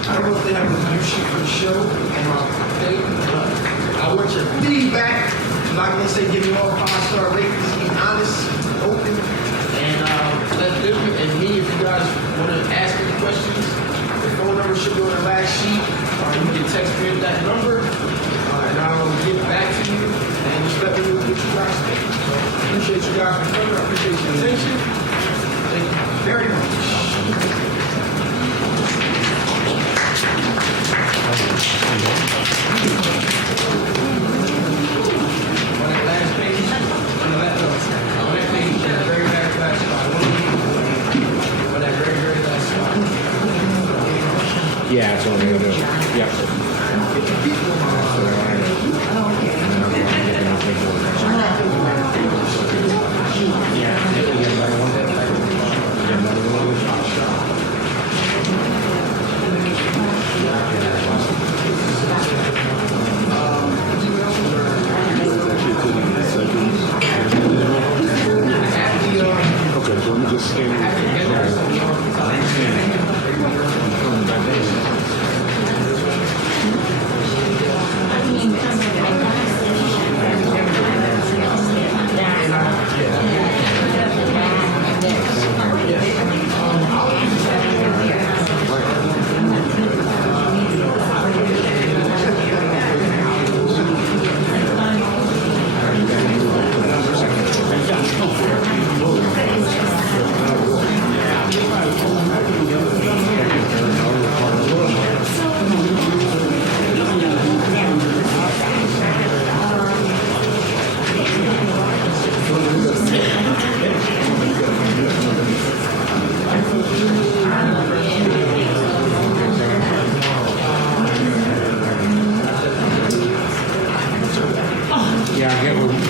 I don't know if they have a review sheet for the show on my thing, but I want your feedback. I'm not gonna say give me all 5-star ratings. Be honest, open, and let them and me. If you guys want to ask any questions, the phone number should be on the last sheet. You can text me at that number, and I'll get back to you and just let me know what you guys think. So I appreciate you guys for coming. I appreciate your attention. Thank you very much. On that last page, on that page, that very last spot. On that very last spot. Yeah, that's what we're gonna do. Yep. Okay, so let me just scan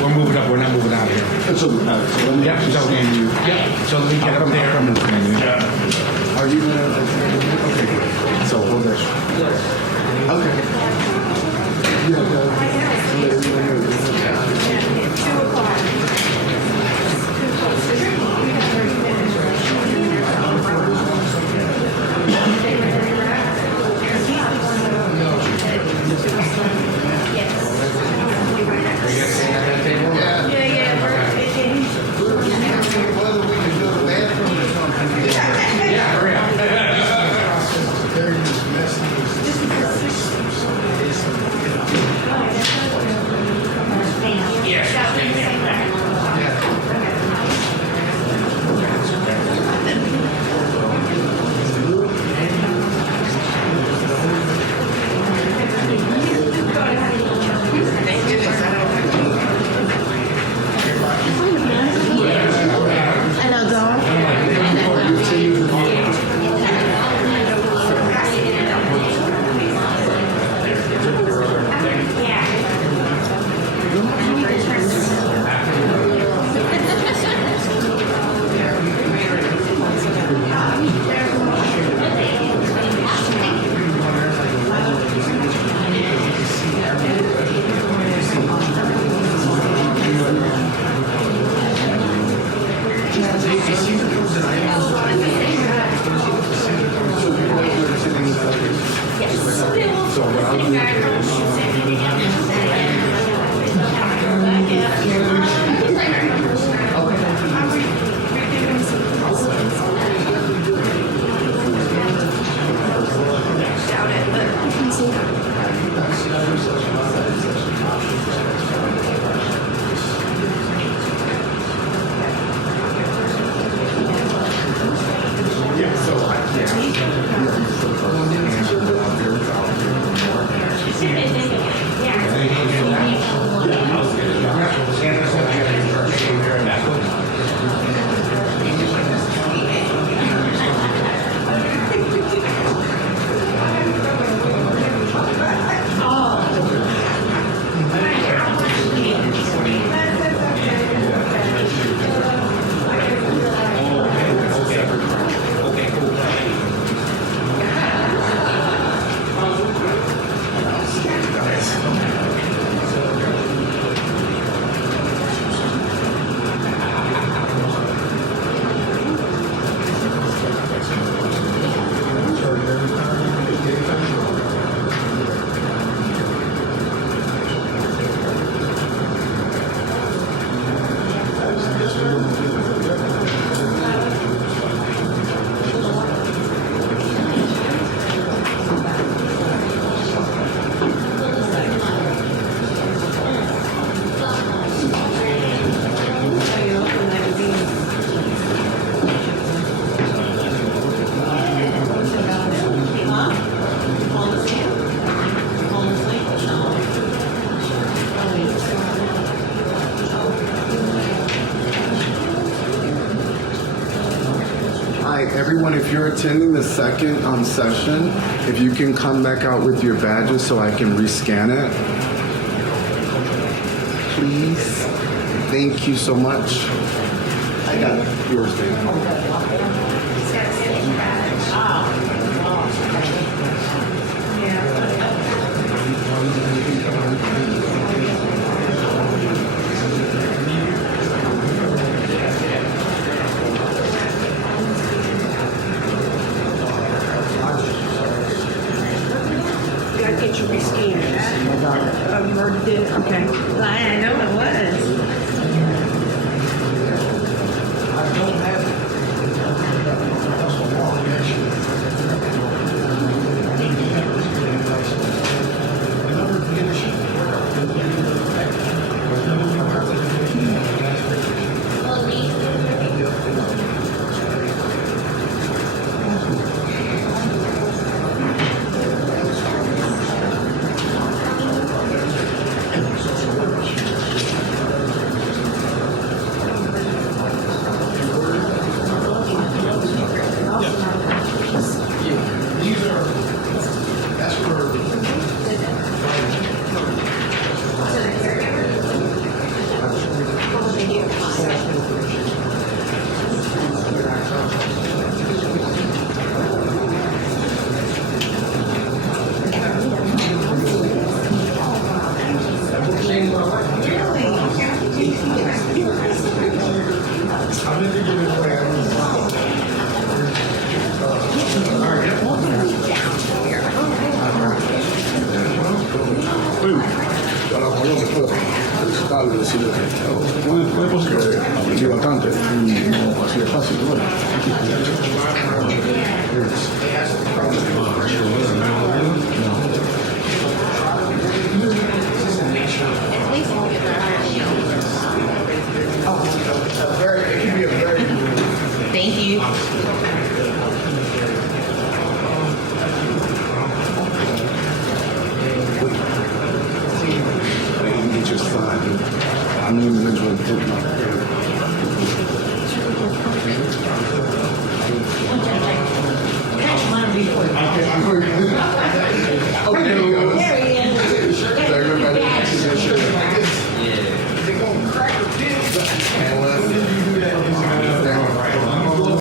We're moving up. We're not moving out of here. so let me Yep. So scan you. Yep. So let me get up there. Are you gonna? Okay, good. So hold that. Okay. Yeah. Yes. like everyone, if you're attending the second session, if you can come back out with your badges so I can rescan it. Please. Thank you so much. I got yours, babe. Gotta get you rescanned. Oh, you already did it? Okay. I know it was. I don't have it. That's a wall, actually. I need to have this. Another finish. These are, that's where. I've been thinking this way. Una cosa que aprendí bastante y no así de fácil. Bueno, Thank you. You get your sign. I'm the individual hitting up. They're gonna crack the pins.